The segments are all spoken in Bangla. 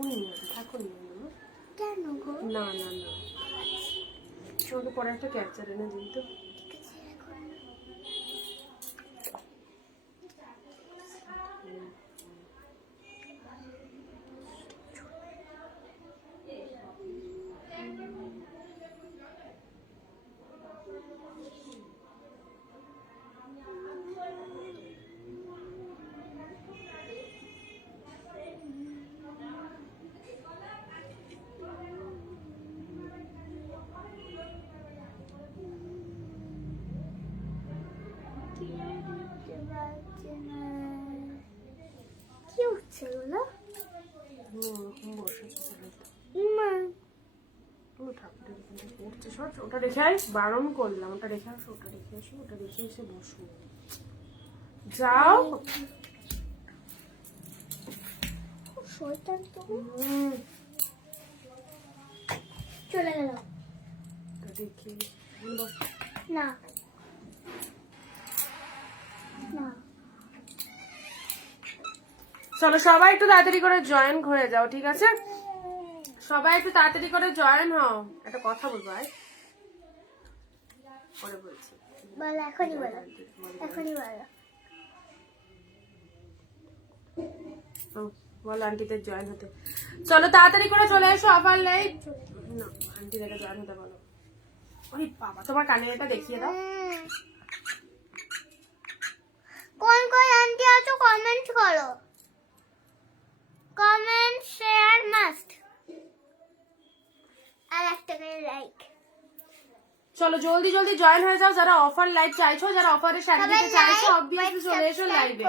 এক্ষুনি নিয়ে আসি, এখন নিয়ে নেবো। কেন গো? না না না, তোমাকে পরে একটা ক্যাপচার এনে দিই তো। কি হচ্ছে ওগুলো? ওরকম বসেছে বলে তো। মা, ও ঠাকুরের এখানটা পড়ছে, সব ওটা রেখে আস, বারণ করলাম, ওটা রেখে আসো, ওটা রেখে আসো, ওটা রেখে এসে বসো, যাও। শয়তান তো। চলে গেল। ওটা রেখে বস। না না, চলো সবাই একটু তাড়াতাড়ি করে জয়েন হয়ে যাও, ঠিক আছে? সবাই একটু তাড়াতাড়ি করে জয়েন হও। একটা কথা বলবো, আয় পরে বলছি। বলো, এখনই বলো, এখনই বলো। বলো আন্টিদের জয়েন হতে। চলো তাড়াতাড়ি করে চলে এসো, অফার লাইট। না, আন্টিদের জয়েন হতে বলো। ওই বাবা, তোমার কানে এটা দেখিয়ে দাও। কোন কোন আন্টি আছো কমেন্ট করো, কমেন্ট শেয়ার মাস্ট, আর একটা করে লাইক। চলো জলদি জলদি জয়েন হয়ে যাও, যারা অফার লাইভ চাইছো, যারা অফারের শাড়ি নিতে চাইছো, অবভিয়াসলি চলে এসো লাইভে।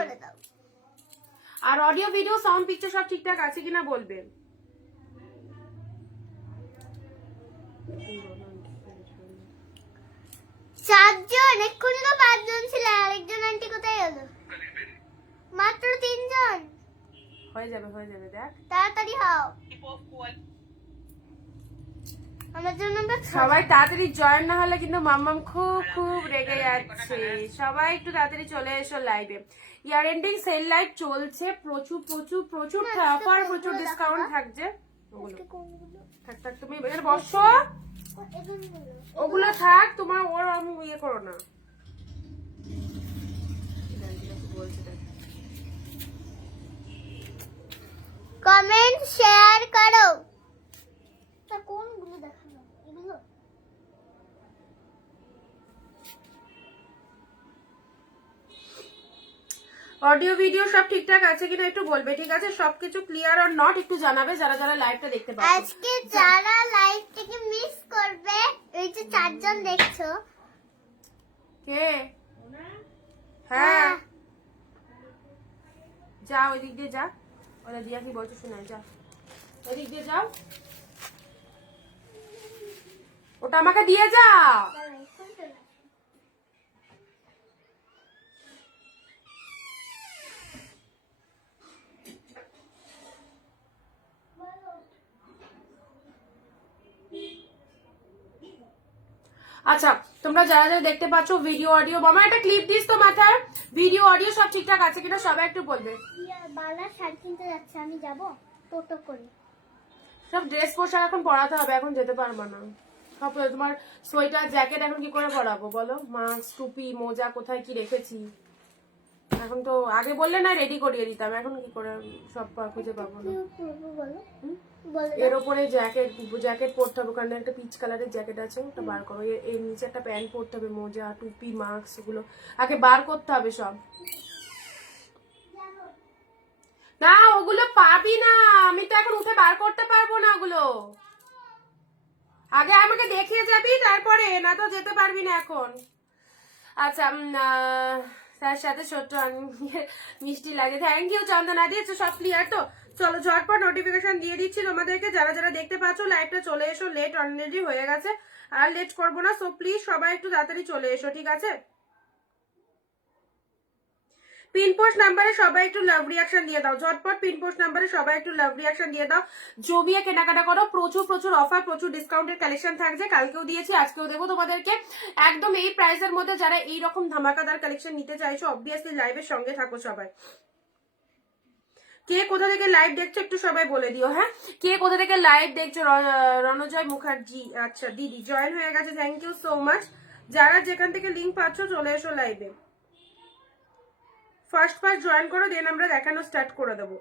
আর অডিও ভিডিও সাউন্ড পিকচার সব ঠিকঠাক আছে কিনা বলবে। চারজন, এক্ষুনি তো 5 জন ছিল, আরেকজন আন্টি কোথায় গেল? মাত্র 3 জন। হয়ে যাবে দেখ। তাড়াতাড়ি হও, আমার জন্য সবাই তাড়াতাড়ি জয়েন না হলে কিন্তু মাম্মাম খুব খুব রেগে যাচ্ছে। সবাই একটু তাড়াতাড়ি চলে এসো লাইভে। ইয়ার এন্ডিং সেল লাইভ চলছে, প্রচুর প্রচুর প্রচুর অফার, প্রচুর ডিসকাউন্ট থাকছে। থাক থাক, তুমি এখানে বসো, ওগুলো থাক, তোমার ওর ইয়ে করো না। কমেন্ট শেয়ার করো। তা কোনগুলো দেখানো? এগুলো অডিও ভিডিও সব ঠিকঠাক আছে কিনা একটু বলবে, ঠিক আছে? সবকিছু ক্লিয়ার অর নট একটু জানাবে, যারা যারা লাইভটা দেখতে পাচ্ছ। আজকে যারা লাইভটাকে মিস করবে, এই যে 4 জন দেখছো, কে? হ্যাঁ, যাও এদিক দিয়ে যা, ওরা দিয়া কি বলছো শোনায়, যা এদিক দিয়ে যাও, ওটা আমাকে দিয়ে যাও। আচ্ছা, তোমরা যারা যারা দেখতে পাচ্ছ ভিডিও অডিও, মামা একটা ক্লিপ দিস তো মাথার, ভিডিও অডিও সব ঠিকঠাক আছে কিনা সবাই একটু বলবে। বালা শাড়ি কিনতে যাচ্ছে, আমি যাব টোটো করে। সব ড্রেস পোশাক এখন পরাতে হবে, এখন যেতে পারবো না। সব তোমার সোয়েটার জ্যাকেট এখন কি করে পরাবো বলো? মাস্ক টুপি মোজা কোথায় কি রেখেছি, এখন তো আগে বললে না রেডি করিয়ে দিতাম, এখন কি করে সব খুঁজে পাবো না। এর ওপরে জ্যাকেট পরতে হবে, কারণ একটা পিচ কালারের জ্যাকেট আছে, ওটা বার করো। এর নিচে একটা প্যান্ট পরতে হবে, মোজা টুপি মাস্ক এগুলো আগে বার করতে হবে সব। না ওগুলো পাবি না, আমি তো এখন উঠে বার করতে পারবো না ওগুলো, আগে আমাকে দেখিয়ে যাবি তারপরে, না তো যেতে পারবি না এখন। আচ্ছা, তার সাথে ছোট্ট মিষ্টি লাগে, থ্যাংক ইউ চন্দনা দিয়েছো, সব ক্লিয়ার তো? চলো ঝটপট নোটিফিকেশন দিয়ে দিচ্ছি তোমাদেরকে, যারা যারা দেখতে পাচ্ছ লাইভটা চলে এসো, লেট অলরেডি হয়ে গেছে, আর লেট করবো না, সো প্লিজ সবাই একটু তাড়াতাড়ি চলে এসো, ঠিক আছে? পিনপোস্ট নাম্বারে সবাই একটু লাভ রিয়াকশন দিয়ে দাও, ঝটপট পিনপোস্ট নাম্বারে সবাই একটু লাভ রিয়াকশন দিয়ে দাও, জমিয়ে কেনাকাটা করো, প্রচুর প্রচুর অফার, প্রচুর ডিসকাউন্টের কালেকশন থাকছে, কালকেও দিয়েছি আজকেও দেবো তোমাদেরকে একদম এই প্রাইসের মধ্যে। যারা এইরকম ধামাকাদার কালেকশন নিতে চাইছো অবভিয়াসলি লাইভের সঙ্গে থাকো সবাই। কে কোথা থেকে লাইভ দেখছো একটু সবাই বলে দিও। হ্যাঁ, কে কোথা থেকে লাইভ দেখছো? রণজয় মুখার্জি, আচ্ছা দিদি জয়েন হয়ে গেছে, থ্যাংক ইউ সো মাচ। যারা যেখান থেকে লিঙ্ক পাচ্ছ চলে এসো লাইভে, ফার্স্ট জয়েন করো, দেন আমরা দেখানো স্টার্ট করে দেবো।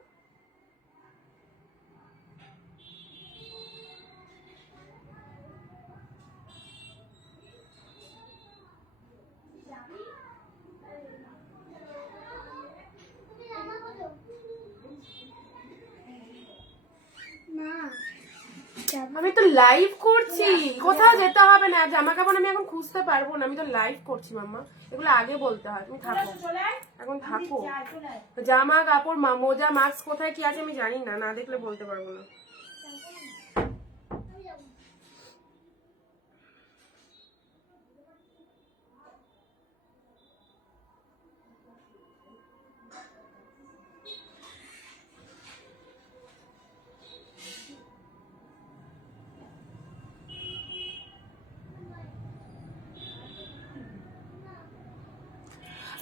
আমি তো লাইভ করছি, কোথাও যেতে হবে না, জামা কাপড় আমি এখন খুঁজতে পারবো না, আমি তো লাইভ করছি মাম্মা, এগুলো আগে বলতে হয়। তুমি থাকো, এখন থাকো। জামা কাপড় মোজা মাস্ক কোথায় কি আছে আমি জানি না, না দেখলে বলতে পারবো না।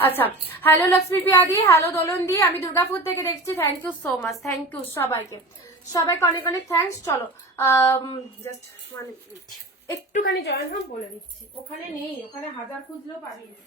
আচ্ছা, হ্যালো লক্ষ্মী পিয়াদি, হ্যালো দোলন দি, আমি দুর্গাপুর থেকে দেখছি, thank you so much, thank you সবাইকে, সবাইকে অনেক অনেক থ্যাংকস। চলো জাস্ট মানে একটুখানি জয়েন হোক বলে দিচ্ছি, ওখানে নেই, ওখানে হাজার খুঁজলেও পাবি না।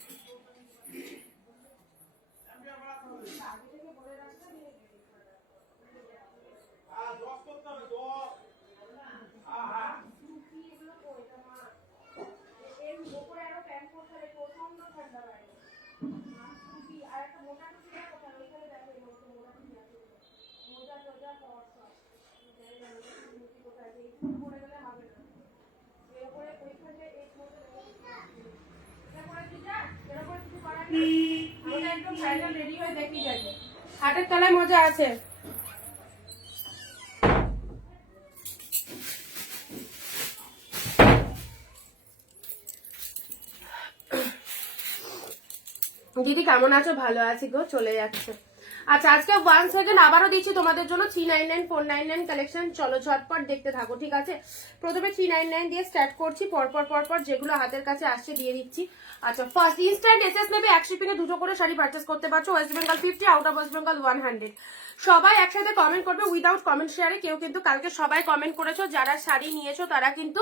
হাটের তলায় মজা আছে। দিদি কেমন আছো? ভালো আছি গো, চলে যাচ্ছে। আচ্ছা, আজকে 1 সেকেন্ড আবারও দিচ্ছি তোমাদের জন্য 399 499 কালেকশন। চলো ঝটপট দেখতে থাকো, ঠিক আছে? প্রথমে 399 দিয়ে স্টার্ট করছি, পরপর যেগুলো হাতের কাছে আসছে দিয়ে দিচ্ছি। আচ্ছা, ফার্স্ট ইনস্ট্যান্ট এসএস নেবে, এক শিপিং এ দুটো করে শাড়ি পারচেস করতে পারছো। West Bengal 50, out of West Bengal 100। সবাই একসাথে কমেন্ট করবে উইদাউট কমেন্ট শেয়ারে। কেউ কিন্তু কালকে সবাই কমেন্ট করেছো, যারা শাড়ি নিয়েছো তারা কিন্তু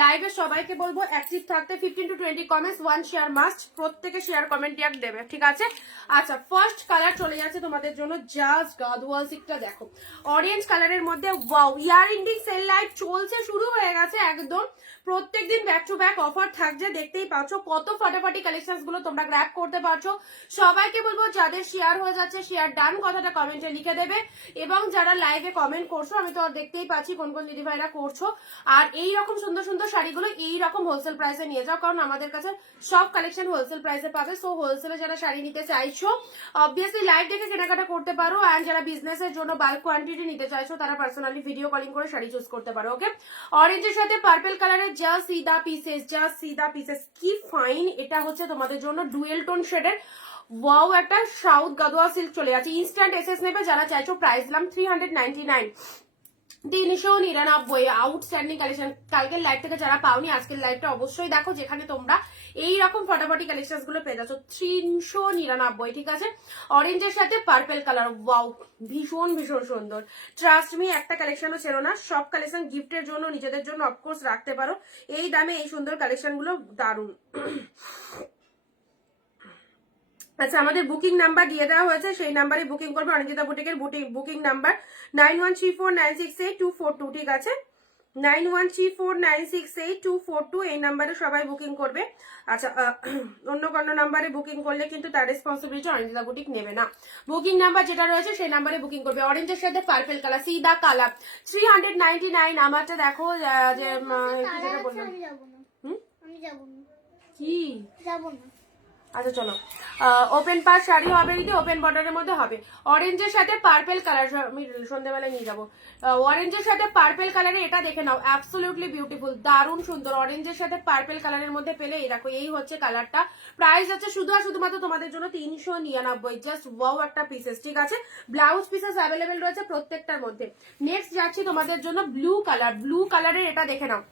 লাইভে সবাইকে বলবো অ্যাক্টিভ থাকতে। 15 to 20 কমেন্টস, 1 শেয়ার মাস্ট, প্রত্যেকে শেয়ার কমেন্ট দেবে, ঠিক আছে? আচ্ছা, ফার্স্ট কালার চলে যাচ্ছে তোমাদের জন্য, জাস্ট গাদওয়াল সিকটা দেখো, অরেঞ্জ কালারের মধ্যে। ওয়াও, ইয়ার ইন্ডিং সেল লাইভ চলছে, শুরু হয়ে গেছে একদম। প্রত্যেকদিন ব্যাক টু ব্যাক অফার থাকছে, দেখতেই পাচ্ছ কত ফাটাফাটি কালেকশন গুলো তোমরা গ্র্যাব করতে পারছো। সবাইকে বলবো যাদের শেয়ার হয়ে যাচ্ছে শেয়ার ডান কথাটা কমেন্টে লিখে দেবে, এবং যারা লাইভে কমেন্ট করছো আমি তো দেখতেই পাচ্ছি কোন কোন দিদিভাইরা করছো। আর এই রকম সুন্দর সুন্দর শাড়িগুলো এই রকম হোলসেল প্রাইসে নিয়ে যাও, কারণ আমাদের কাছে সব কালেকশন হোলসেল প্রাইসে পাবে। সো হোলসেলে যারা শাড়ি নিতে চাইছো অবভিয়াসলি লাইভ দেখে কেনাকাটা করতে পারো, অ্যান্ড যারা বিজনেসের জন্য বাল্ক কোয়ান্টিটি নিতে চাইছো তারা পার্সোনালি ভিডিও কলিং করে শাড়ি চুজ করতে পারো। ওকে, অরেঞ্জের সাথে পার্পল কালারের জাস্ট সিদা পিসেস, কি ফাইন। এটা হচ্ছে তোমাদের জন্য ডুয়েল টোন শেডের ওয়াও একটা সাউথ গাদোয়া সিল্ক চলে যাচ্ছে। ইনস্ট্যান্ট এসএস নেবে যারা চাইছো, প্রাইস দিলাম 399, 399। Outstanding collection. কালকের লাইভ থেকে যারা পাওনি আজকের লাইভটা অবশ্যই দেখো, যেখানে তোমরা এইরকম ফটাফটি কালেকশন গুলো পেয়ে যাচ্ছ 399, ঠিক আছে? অরেঞ্জের সাথে পার্পল কালার, ওয়াও ভীষণ সুন্দর। ট্রাস্ট মি, একটা কালেকশনও ছিল না, সব কালেকশন গিফটের জন্য নিজেদের জন্য অফকোর্স রাখতে পারো। এই দামে এই সুন্দর কালেকশন গুলো দারুণ। আচ্ছা, আমাদের বুকিং নাম্বার দিয়ে দেওয়া হয়েছে, সেই নাম্বারে বুকিং করবে। অনিন্দিতা বুটিকের বুকিং নাম্বার 9134968242, ঠিক আছে? 9134968242, এই নাম্বারে সবাই বুকিং করবে। আচ্ছা, অন্য কোনো নাম্বারে বুকিং করলে কিন্তু তার রেসপন্সিবিলিটি অনিন্দিতা বুটিক নেবে না। বুকিং নাম্বার যেটা রয়েছে সেই নাম্বারে বুকিং করবে। অরেঞ্জের সাথে পার্পল কালার, সিদা কালার, 399। আমারটা দেখো যে যেটা বললাম, কি যাবো না। আচ্ছা চলো, ওপেন পাস শাড়ি হবে দিদি, ওপেন বর্ডারের মধ্যে হবে। অরেঞ্জের সাথে পার্পল কালার, আমি সন্ধ্যাবেলায় নিয়ে যাবো। অরেঞ্জের সাথে পার্পল কালারে এটা দেখে নাও, অ্যাবসলিউটলি বিউটিফুল, দারুণ সুন্দর। অরেঞ্জের সাথে পার্পল কালারের মধ্যে পেলে এই দেখো, এই হচ্ছে কালারটা। প্রাইস আছে শুধু আর শুধুমাত্র তোমাদের জন্য 399, জাস্ট ওয়াও একটা পিসেস, ঠিক আছে? ব্লাউজ পিসেস অ্যাভেলেবেল রয়েছে প্রত্যেকটার মধ্যে। নেক্সট যাচ্ছি তোমাদের জন্য ব্লু কালার, ব্লু কালারের এটা দেখে নাও,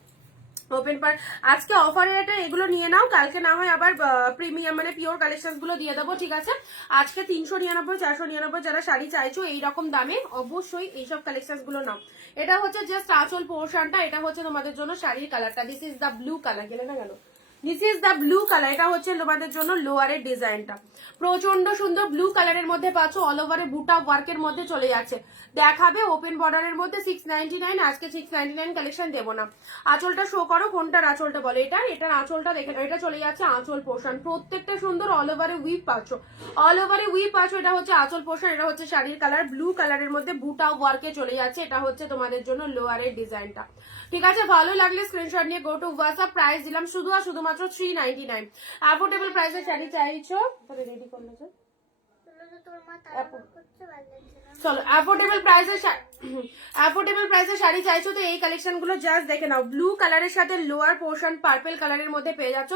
ওপেন পার আজকে অফারের এটা এগুলো নিয়ে নাও, কালকে না হয় আবার প্রিমিয়াম মানে পিওর কালেকশন গুলো দিয়ে দেবো, ঠিক আছে? আজকে 399 499 যারা শাড়ি চাইছো এইরকম দামে অবশ্যই এইসব কালেকশন গুলো নাও। এটা হচ্ছে জাস্ট আঁচল পোর্শনটা, এটা হচ্ছে তোমাদের জন্য শাড়ির কালারটা, this is the blue colour, গেলে না গেল, this is the blue colour. এটা হচ্ছে তোমাদের জন্য লোয়ারের ডিজাইনটা, প্রচন্ড সুন্দর ব্লু কালারের মধ্যে পাচ্ছ, অল ওভারে বুটা ওয়ার্কের মধ্যে চলে যাচ্ছে, দেখাবে ওপেন বর্ডারের মধ্যে 699, আজকে 699 কালেকশন দেবো না। আঁচলটা শো করো, কোনটার আঁচলটা বলে, এটার আঁচলটা দেখে, এটা চলে যাচ্ছে আঁচল পোর্শন, প্রত্যেকটা সুন্দর অল ওভারে উইপ পাচ্ছ, অল ওভারে উইপ পাচ্ছ। এটা হচ্ছে আঁচল পোর্শন, এটা হচ্ছে শাড়ির কালার, ব্লু কালারের মধ্যে বুটা ওয়ার্কে চলে যাচ্ছে, এটা হচ্ছে তোমাদের জন্য লোয়ারের ডিজাইনটা, ঠিক আছে? ভালো লাগলে স্ক্রিনশট নিয়ে গো টু হোয়াটসঅ্যাপ। প্রাইস দিলাম শুধু আর শুধুমাত্র 399, অ্যাফোর্ডেবল প্রাইসে শাড়ি চাইছো, রেডি করলো স্যার, চলো অ্যাফোর্ডেবল প্রাইসে শাড়ি চাইছো তো এই কালেকশন গুলো জাস্ট দেখে নাও। ব্লু কালারের সাথে লোয়ার পোর্শন পার্পল কালারের মধ্যে পেয়ে যাচ্ছ,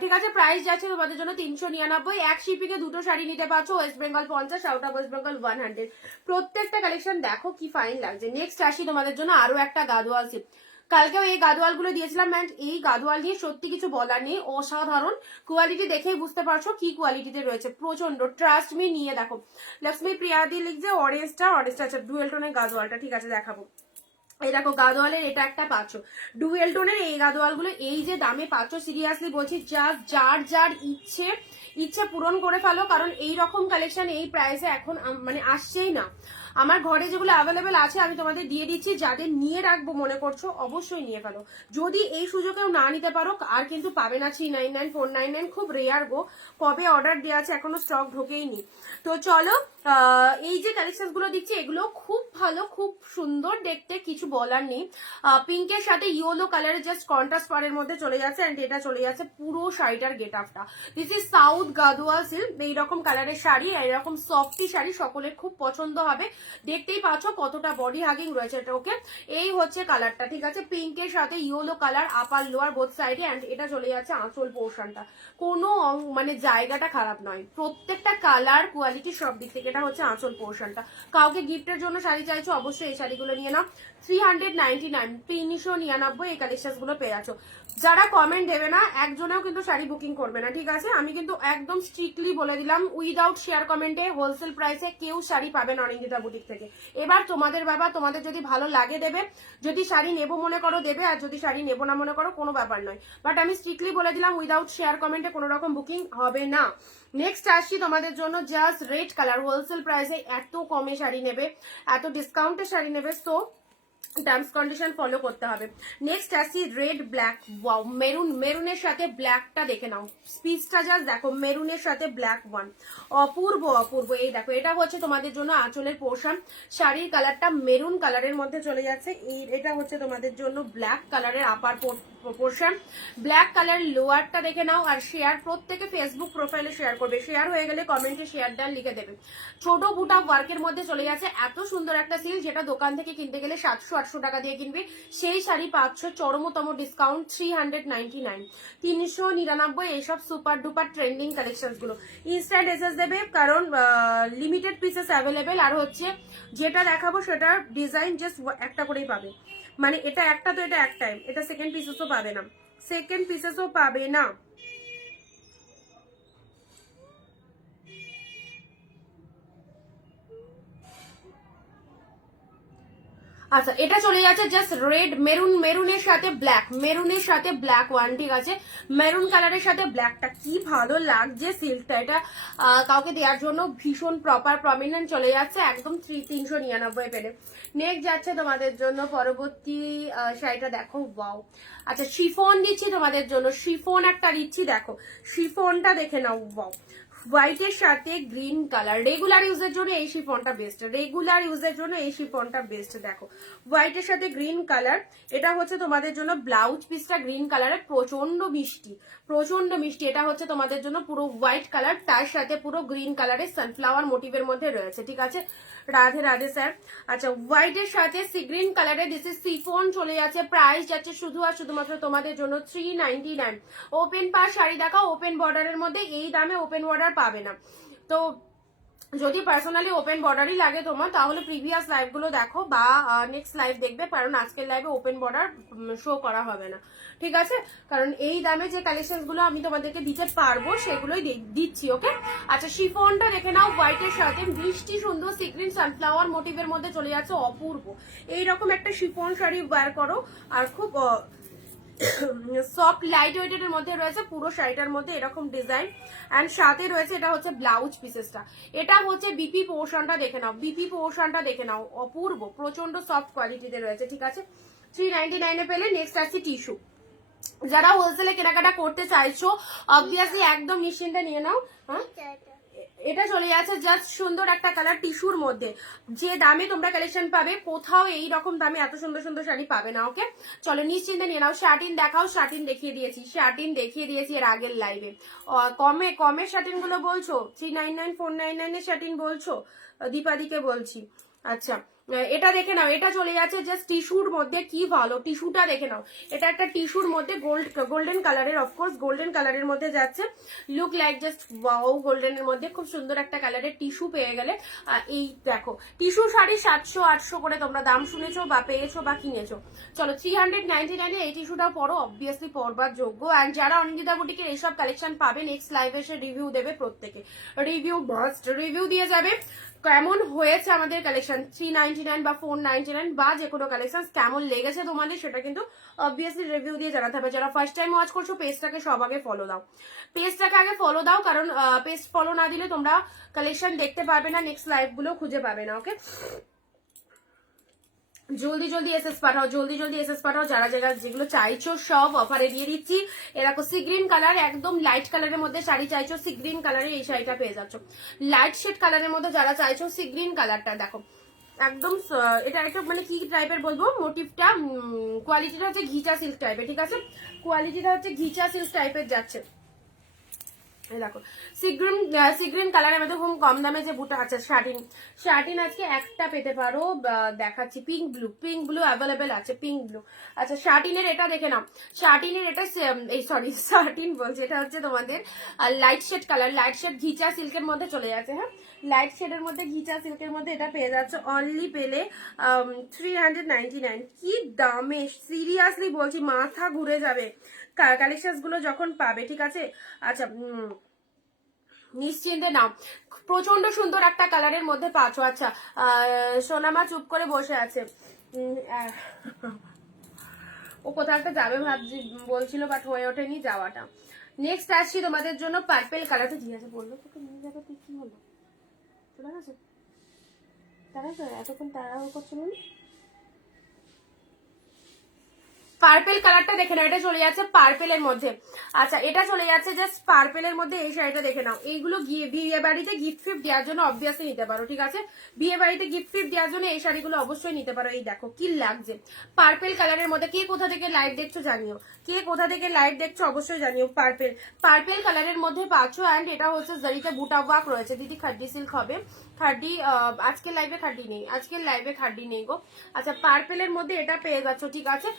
ঠিক আছে? প্রাইস যাচ্ছে তোমাদের জন্য 399, এক শিপিং এ দুটো শাড়ি নিতে পারছো, West Bengal 50, out of West Bengal 100। প্রত্যেকটা কালেকশন দেখো কি ফাইন লাগছে। নেক্সট আসি তোমাদের জন্য আরো একটা গাদোয়াল সিল্ক, কালকেও এই গাদোয়াল গুলো দিয়েছিলাম, অ্যান্ড এই গাদোয়াল নিয়ে সত্যি কিছু বলার নেই, অসাধারণ কোয়ালিটি, দেখেই বুঝতে পারছো কি কোয়ালিটিতে রয়েছে, প্রচন্ড ট্রাস্ট মি, নিয়ে দেখো। লক্ষ্মী প্রিয়াদি লিখছে অরেঞ্জটা আচ্ছা ডুয়েল টোনের গাদোয়ালটা, ঠিক আছে দেখাবো। এই দেখো গাদোয়ালের এটা একটা পাচ্ছ, ডুয়েল টোনের এই গাদোয়াল গুলো এই যে দামে পাচ্ছ, সিরিয়াসলি বলছি জাস্ট যার যার ইচ্ছে পূরণ করে ফেলো, কারণ এই রকম কালেকশন এই প্রাইসে এখন মানে আসছেই না। আমার ঘরে যেগুলো অ্যাভেলেবেল আছে আমি তোমাদের দিয়ে দিচ্ছি, যাদের নিয়ে রাখবো মনে করছো অবশ্যই নিয়ে ফেলো, যদি এই সুযোগেও না নিতে পারো আর কিন্তু পাবে না। 399 499 খুব রেয়ার গো, কবে অর্ডার দেওয়া আছে এখনো স্টক ঢোকেইনি। তো চলো এই যে কালেকশন গুলো দিচ্ছি এগুলো খুব ভালো, খুব সুন্দর দেখতে, কিছু বলার নেই। পিঙ্কের সাথে ইয়েলো কালারের জাস্ট কন্ট্রাস্ট পাড়ের মধ্যে চলে যাচ্ছে, এন্ড এটা চলে যাচ্ছে পুরো শাড়িটার গেট আপটা। This is south Gadwal silk, এইরকম কালারের শাড়ি, এইরকম সফটি শাড়ি সকলের খুব পছন্দ হবে, দেখতেই পাচ্ছ কতটা বডি হাগিং রয়েছে এটা, ওকে? এই হচ্ছে কালারটা, ঠিক আছে? পিঙ্কের সাথে yellow colour, upper lower both সাইডে, এন্ড এটা চলে যাচ্ছে আঁচল পোর্শনটা, কোনো মানে জায়গাটা খারাপ নয়, প্রত্যেকটা কালার কোয়ালিটি সব দিক থেকে। এটা হচ্ছে আঁচল পোর্শনটা, কাউকে গিফটের জন্য শাড়ি চাইছো অবশ্যই এই শাড়িগুলো নিয়ে নাও। 399 399 এই কালেকশন গুলো পেয়ে যাচ্ছ। যারা কমেন্ট দেবে না একজনেও কিন্তু শাড়ি বুকিং করবে না, ঠিক আছে? আমি কিন্তু একদম স্ট্রিক্টলি বলে দিলাম, উইদাউট শেয়ার কমেন্টে হোলসেল প্রাইসে কেউ শাড়ি পাবে না অনিন্দিতা বুটিক থেকে। এবার তোমাদের বাবা, তোমাদের যদি ভালো লাগে দেবে, যদি শাড়ি নেবো মনে করো দেবে, আর যদি শাড়ি নেবো না মনে করো কোনো ব্যাপার নয়, বাট আমি স্ট্রিক্টলি বলে দিলাম উইদাউট শেয়ার কমেন্টে কোনো রকম বুকিং হবে না। নেক্সট আসছি তোমাদের জন্য জাস্ট রেড কালার, হোলসেল প্রাইসে এত কমে শাড়ি নেবে, এত ডিসকাউন্টে শাড়ি নেবে, সো টার্মস কন্ডিশন ফলো করতে হবে। নেক্সট আসি রেড ব্ল্যাক, ওয়াও মেরুনের সাথে ব্ল্যাকটা দেখে নাও, স্পিচটা জাস্ট দেখো, মেরুনের সাথে ব্ল্যাক ওয়ান, অপূর্ব অপূর্ব। এই দেখো এটা হচ্ছে তোমাদের জন্য আঁচলের পোর্শন, শাড়ির কালারটা মেরুন কালারের মধ্যে চলে যাচ্ছে, এটা হচ্ছে তোমাদের জন্য ব্ল্যাক কালারের আপার পোর্শন, ব্ল্যাক কালার লোয়ারটা দেখে নাও। আর শেয়ার প্রত্যেকে ফেসবুক প্রোফাইলে শেয়ার করবে, শেয়ার হয়ে গেলে কমেন্টে শেয়ার ডান লিখে দেবে। ছোট বুটা ওয়ার্কের মধ্যে চলে যাচ্ছে, এত সুন্দর একটা সিল, যেটা দোকান থেকে কিনতে গেলে 700-800 টাকা দিয়ে কিনবে, সেই শাড়ি পাচ্ছ চরমতম ডিসকাউন্ট 399 399। এইসব সুপার ডুপার ট্রেন্ডিং কালেকশন গুলো ইনস্ট্যান্ট এসএস দেবে, কারণ লিমিটেড পিসেস অ্যাভেলেবেল, আর হচ্ছে যেটা দেখাবো সেটার ডিজাইন জাস্ট একটা করেই পাবে, মানে এটা একটা তো এটা একটাই, এটা সেকেন্ড পিসেসও পাবে না, সেকেন্ড পিসেসও পাবে না। আচ্ছা এটা চলে যাচ্ছে জাস্ট রেড মেরুনের সাথে ব্ল্যাক, মেরুনের সাথে ব্ল্যাক ওয়ান, ঠিক আছে? মেরুন কালারের সাথে ব্ল্যাকটা কি ভালো লাগছে সিল্কটা, এটা কাউকে দেওয়ার জন্য ভীষণ প্রপার প্রমিনেন্ট চলে যাচ্ছে, একদম 399 পেলে। নেক্সট যাচ্ছে তোমাদের জন্য পরবর্তী শাড়িটা দেখো, ওয়াও। আচ্ছা শিফন দিচ্ছি তোমাদের জন্য, শিফন একটা দিচ্ছি, দেখো শিফনটা দেখে নাও, ওয়াও, হোয়াইটের সাথে গ্রিন কালার, রেগুলার ইউজের জন্য এই শিফনটা বেস্ট, রেগুলার ইউজের জন্য এই শিফনটা বেস্ট। দেখো হোয়াইটের সাথে গ্রিন কালার, এটা হচ্ছে তোমাদের জন্য ব্লাউজ পিসটা গ্রিন কালারের, প্রচন্ড মিষ্টি প্রচন্ড মিষ্টি। এটা হচ্ছে তোমাদের জন্য পুরো হোয়াইট কালার, তার সাথে পুরো গ্রিন কালারের সানফ্লাওয়ার মোটিভের মধ্যে রয়েছে, ঠিক আছে? রাধে রাধে স্যার। আচ্ছা হোয়াইটের সাথে সি গ্রিন কালারের, দিস ইজ শিফন চলে যাচ্ছে, প্রাইস যাচ্ছে শুধু আর শুধুমাত্র তোমাদের জন্য 399। ওপেন পার শাড়ি দেখাও, ওপেন বর্ডারের মধ্যে, এই দামে ওপেন বর্ডার পাবে না। তো যদি পার্সোনালি ওপেন বর্ডারই লাগে তোমার তাহলে প্রিভিয়াস লাইভগুলো দেখো বা নেক্সট লাইভ দেখবে, কারণ আজকের লাইভে ওপেন বর্ডার শো করা হবে না, ঠিক আছে? কারণ এই দামে যে কালেকশনস গুলো আমি তোমাদেরকে দিতে পারবো সেগুলোই দিচ্ছি, ওকে? আচ্ছা, শিফনটা দেখে নাও, হোয়াইটের সাথে মিষ্টি সুন্দর সিগ্রিন সানফ্লাওয়ার মোটিভের মধ্যে চলে যাচ্ছে, অপূর্ব। এইরকম একটা শিফন শাড়ি ওয়্যার করো আর খুব সফট লাইট ওয়েটের মধ্যে রয়েছে পুরো শাড়িটার মধ্যে এরকম ডিজাইন, এন্ড সাথে রয়েছে এটা হচ্ছে ব্লাউজ পিসেসটা, এটা হচ্ছে বিপি পোর্শনটা দেখে নাও, বিপি পোর্শনটা দেখে নাও, অপূর্ব, প্রচন্ড সফট কোয়ালিটিতে রয়েছে, ঠিক আছে? 399 পেলে। নেক্সট আছে টিস্যু, যারা হোলসেলে কেনাকাটা করতে চাইছো অবভিয়াসলি একদম নিশ্চিন্তে নিয়ে নাও। হ্যাঁ, এটা চলে যাচ্ছে জাস্ট সুন্দর একটা কালার টিস্যুর মধ্যে, যে দামে তোমরা কালেকশন পাবে কোথাও এই রকম দামে এত সুন্দর সুন্দর শাড়ি পাবে না, ওকে? চলো নিশ্চিন্তে নিয়ে নাও। শার্টিন দেখাও, শার্টিন দেখিয়ে দিয়েছি এর আগের লাইভে। কমে শার্টিন গুলো বলছো, 399 499 এর শার্টিন বলছো, দীপাদিকে বলছি। আচ্ছা, এটা দেখে নাও, এটা চলে যাচ্ছে জাস্ট টিস্যুর মধ্যে, কি ভালো টিস্যুটা দেখে নাও, এটা একটা টিস্যুর মধ্যে গোল্ডেন কালারের, অফকোর্স গোল্ডেন কালারের মধ্যে যাচ্ছে, লুক লাইক জাস্ট ওয়াও, গোল্ডেনের মধ্যে খুব সুন্দর একটা কালারের টিস্যু পেয়ে গেলে। এই দেখো, টিস্যু শাড়ি 700-800 করে তোমরা দাম শুনেছো বা পেয়েছো বা কিনেছো। চলো 399 এই টিস্যুটাও পরো, অবভিয়াসলি পরবার যোগ্য। অ্যান্ড যারা অনিন্দিতা বুটিকের এইসব কালেকশন পাবে নেক্সট লাইভে এসে রিভিউ দেবে, প্রত্যেকে রিভিউ মাস্ট রিভিউ দিয়ে যাবে কেমন হয়েছে আমাদের কালেকশন, 399 বা 499 বা যে কোনো কালেকশন কেমন লেগেছে তোমাদের, সেটা কিন্তু অবভিয়াসলি রিভিউ দিয়ে জানাতে হবে। যারা ফার্স্ট টাইম ওয়াচ করছো পেজটাকে সব আগে ফলো দাও, পেজটাকে আগে ফলো দাও, কারণ পেজ ফলো না দিলে তোমরা কালেকশন দেখতে পারবে না, নেক্সট লাইভ গুলো খুঁজে পাবে না, ওকে? জলদি এসএস পাঠাও, যারা যেগুলো চাইছো সব অফারে দিয়ে দিচ্ছি। এরকম সি গ্রিন কালার, একদম লাইট কালারের মধ্যে শাড়ি চাইছো, সি গ্রিন কালারে এই শাড়িটা পেয়ে যাচ্ছ। লাইট শেড কালারের মধ্যে যারা চাইছো সি গ্রিন কালারটা দেখো, একদম এটা একটা মানে কি টাইপের বলবো, মোটিভটা কোয়ালিটিটা হচ্ছে ঘিচা সিল্ক টাইপের, ঠিক আছে? কোয়ালিটিটা হচ্ছে ঘিচা সিল্ক টাইপের যাচ্ছে। দেখো সিগ্রিন কালারের মধ্যে খুব কম দামে যে বুটা আছে, শার্টিন আজকে একটা পেতে পারো, দেখাচ্ছি পিঙ্ক ব্লু অ্যাভেলেবেল আছে, পিঙ্ক ব্লু। আচ্ছা, শার্টিনের এটা দেখে নাও, শার্টিনের এটা শার্টিন বলছে, এটা হচ্ছে তোমাদের light shade colour, light shade ঘিচা সিল্কের মধ্যে চলে যাচ্ছে। হ্যাঁ, লাইট শেডের মধ্যে ঘিচা সিল্কের মধ্যে এটা পেয়ে যাচ্ছে, অনলি পেলে 399। কি দামে, সিরিয়াসলি বলছি, মাথা ঘুরে যাবে কালেকশন গুলো যখন পাবে, ঠিক আছে? আচ্ছা, নিশ্চিন্তে নাও, প্রচন্ড সুন্দর একটা কালারের মধ্যে পাচ্ছ। আচ্ছা, সোনামা চুপ করে বসে আছে, ও কোথাও একটা যাবে ভাবছি বলছিল, বাট হয়ে ওঠেনি যাওয়াটা। নেক্সট আসছি তোমাদের জন্য পার্পেল কালারটা, জিজ্ঞাসা বললো তোকে নিয়ে যাবে, তুই কি হলো, চলে গেছে তারা, এতক্ষণ তাড়াহুড়ো করছিল না। পার্পেল কালারটা দেখে নাও, এটা চলে যাচ্ছে পার্পেলের মধ্যে। আচ্ছা, এটা চলে যাচ্ছে জাস্ট পার্পেলের মধ্যে, এই শাড়িটা দেখে নাও। এইগুলো বিয়ে বাড়িতে গিফট ফিফট দেওয়ার জন্য অবভিয়াসলি নিতে পারো, ঠিক আছে? বিয়ে বাড়িতে গিফট ফিফট দেওয়ার জন্য এই শাড়িগুলো অবশ্যই নিতে পারো। এই দেখো কি লাগছে পার্পেল কালারের মধ্যে, কে কোথা থেকে লাইভ দেখছো জানিও, অবশ্যই জানিও। পার্পেল কালারের মধ্যে পাচ্ছ, অ্যান্ড এটা হচ্ছে জারিতে বুটা ওয়ার্ক রয়েছে। দিদি খাড্ডি সিল্ক হবে, খাড্ডি আজকের লাইভে খাড্ডি নেই গো। আচ্ছা, পার্পেলের মধ্যে এটা পেয়ে যাচ্ছ, ঠিক আছে?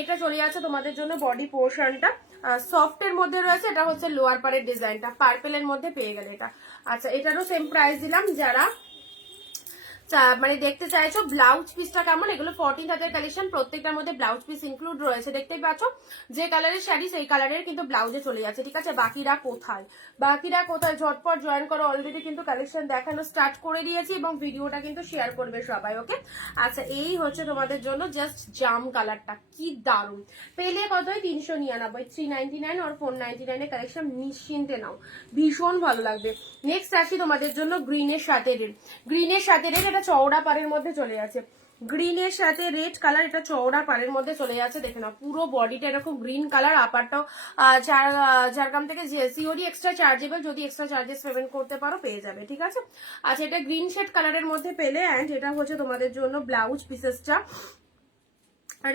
এটা চলে যাচ্ছে তোমাদের জন্য বডি পোর্শনটা সফট এর মধ্যে রয়েছে, এটা হচ্ছে লোয়ার পারের ডিজাইনটা পার্পেলের মধ্যে পেয়ে গেলে এটা। আচ্ছা, এটারও সেম প্রাইস দিলাম। যারা মানে দেখতে চাইছো ব্লাউজ পিসটা কেমন, এগুলো 14,000 কালেকশন, প্রত্যেকটার মধ্যে ব্লাউজ পিস ইনক্লুড রয়েছে। দেখতেই পাচ্ছ যে কালারের শাড়ি সেই কালারের কিন্তু ব্লাউজে চলে যাচ্ছে, ঠিক আছে? বাকিরা কোথায় ঝটপট জয়েন করো, অলরেডি কিন্তু কালেকশন দেখানো স্টার্ট করে দিয়েছি এবং ভিডিওটা কিন্তু শেয়ার করবে সবাই, ওকে? আচ্ছা, এই হচ্ছে তোমাদের জন্য জাস্ট জাম কালারটা, কি দারুণ পেলে কতই 399, 399 আর 499 এর কালেকশন, নিশ্চিন্তে নাও, ভীষণ ভালো লাগবে। নেক্সট আসি তোমাদের জন্য গ্রিনের সাথে রেড, এটা চওড়া পাড়ের মধ্যে চলে যাচ্ছে, গ্রিনের সাথে রেড কালার, এটা চওড়া পাড়ের মধ্যে চলে যাচ্ছে। দেখে নাও পুরো বডিটা এরকম গ্রিন কালার, আপারটাও ঝাড়গ্রাম থেকে সিওডি এক্সট্রা চার্জেবল, যদি এক্সট্রা চার্জেস পেমেন্ট করতে পারো পেয়ে যাবে, ঠিক আছে? আচ্ছা, এটা গ্রিন শেড কালারের মধ্যে পেলে, অ্যান্ড এটা হচ্ছে তোমাদের জন্য ব্লাউজ পিসেসটা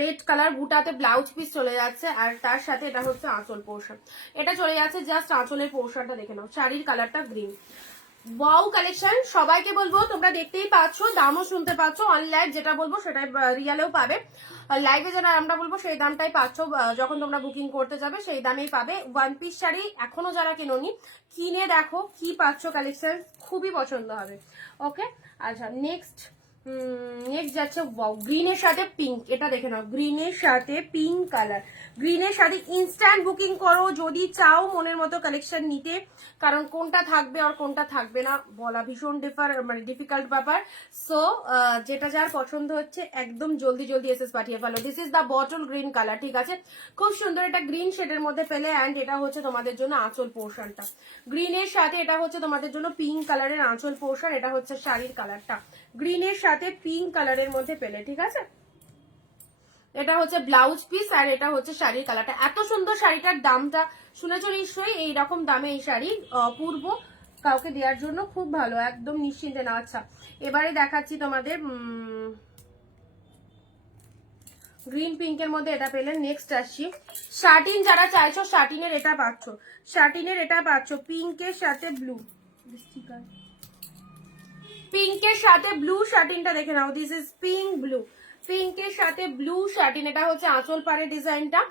রেড কালার, বুটাতে ব্লাউজ পিস চলে যাচ্ছে, আর তার সাথে এটা হচ্ছে আঁচল পোর্শন, এটা চলে যাচ্ছে জাস্ট আঁচলের পোর্শনটা। দেখে নাও শাড়ির কালারটা গ্রিন, ওয়াও কালেকশন। সবাইকে বলবো তোমরা দেখতেই পাচ্ছ, দামও শুনতে পাচ্ছ, অনলাইন যেটা বলবো সেটাই রিয়ালেও পাবে, লাইভে যেটা আমরা বলবো সেই দামটাই পাচ্ছ, যখন তোমরা বুকিং করতে যাবে সেই দামেই পাবে। ওয়ান পিস শাড়ি এখনো যারা কেনোনি কিনে দেখো কি পাচ্ছ কালেকশন, খুবই পছন্দ হবে। ওকে আচ্ছা নেক্সট যাচ্ছে গ্রিনের সাথে পিঙ্ক, এটা দেখে নাও, গ্রিনের সাথে পিঙ্ক কালার, গ্রিনের সাথে ইনস্ট্যান্ট বুকিং করো যদি চাও মনের মতো কালেকশন নিতে, কারণ কোনটা থাকবে আর কোনটা থাকবে না বলা ভীষণ ডিফিকাল্ট ব্যাপার। সো যেটা যার পছন্দ হচ্ছে একদম জলদি জলদি এসএস পাঠিয়ে ফেলো। This is the bottle green colour, ঠিক আছে, খুব সুন্দর, এটা গ্রিন শেডের মধ্যে পেলে, অ্যান্ড এটা হচ্ছে তোমাদের জন্য আঁচল পোর্শনটা গ্রিনের সাথে, এটা হচ্ছে তোমাদের জন্য পিঙ্ক কালারের আঁচল পোর্শন, এটা হচ্ছে শাড়ির কালারটা গ্রিনের সাথে পিঙ্ক কালারের মধ্যে পেলে, ঠিক আছে। এটা হচ্ছে ব্লাউজ পিস আর এটা হচ্ছে শাড়ির কালারটা। এত সুন্দর শাড়িটার দামটা শুনেছো নিশ্চয়ই, এইরকম দামে এই শাড়ি অপূর্ব, কাউকে দেওয়ার জন্য খুব ভালো, একদম নিশ্চিন্তে না। আচ্ছা এবারে দেখাচ্ছি তোমাদের গ্রিন পিঙ্কের মধ্যে এটা পেলে। নেক্সট আসছি শার্টিন, যারা চাইছো শার্টিনের এটা পাচ্ছ, শার্টিনের এটা পাচ্ছ পিঙ্কের সাথে ব্লু, পিঙ্কের সাথে ব্লু শার্টিনটা দেখে নাও, দিস ইজ পিঙ্ক ব্লু, পিঙ্কের সাথে ব্লু শার্টিন, এটা হচ্ছে আঁচল পাড়ের ডিজাইনটা,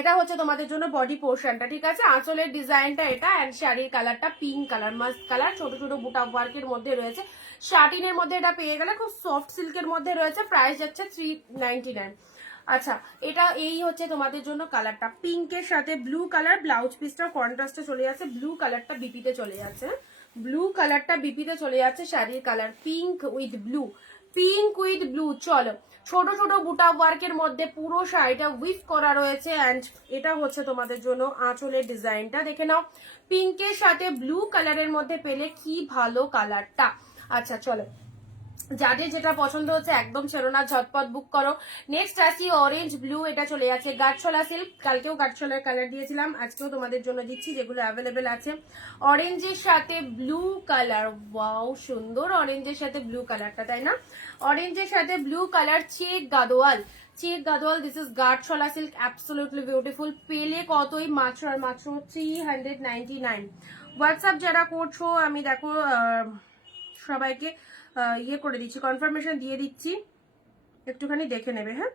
এটা হচ্ছে তোমাদের জন্য বডি পোর্শনটা, ঠিক আছে, আঁচলের ডিজাইনটা এটা, অ্যান্ড শাড়ির কালারটা পিঙ্ক কালার, মাস্ট কালার, ছোট ছোট বুটা ওয়ার্কের মধ্যে রয়েছে। শার্টিনের মধ্যে এটা পেয়ে গেলে খুব সফট সিল্কের মধ্যে রয়েছে, প্রাইস যাচ্ছে 399। আচ্ছা এটা এই হচ্ছে তোমাদের জন্য কালারটা, পিঙ্কের সাথে ব্লু কালার, ব্লাউজ পিসটা কন্ট্রাস্টে চলে যাচ্ছে, ব্লু কালারটা বিপিতে চলে যাচ্ছে, ব্লু কালারটা বিপিতে চলে যাচ্ছে, শাড়ির colour pink with blue, pink with blue. চলো ছোট ছোট বুটা ওয়ার্কের মধ্যে পুরো শাড়িটা উইথ করা রয়েছে, অ্যান্ড এটা হচ্ছে তোমাদের জন্য আঁচলের ডিজাইনটা দেখে নাও, পিঙ্কের সাথে ব্লু কালারের মধ্যে পেলে কি ভালো কালারটা। আচ্ছা চলো যাদের যেটা পছন্দ হচ্ছে একদম ছেড়ো না, ঝটপট বুক করো। নেক্সট আসি অরেঞ্জ ব্লু, এটা চলে যাচ্ছে গাঠছলা সিল্ক, কালকেও গাঠছলার কালার দিয়েছিলাম, আজকেও তোমাদের জন্য দিচ্ছি যেগুলো অ্যাভেলেবেল আছে। অরেঞ্জের সাথে ব্লু কালার, ওয়াও সুন্দর, অরেঞ্জের সাথে ব্লু কালারটা, তাই না, অরেঞ্জের সাথে blue colour, check Gadwal, check Gadwal, this is গাঠছলা সিল্ক, অ্যাবসলিউটলি বিউটিফুল, পেলে কতই মাত্র আর মাত্র 399। হোয়াটসঅ্যাপ যারা করছো আমি দেখো সবাইকে ইয়ে করে দিচ্ছি, কনফার্মেশন দিয়ে দিচ্ছি, একটুখানি দেখে নেবে, হ্যাঁ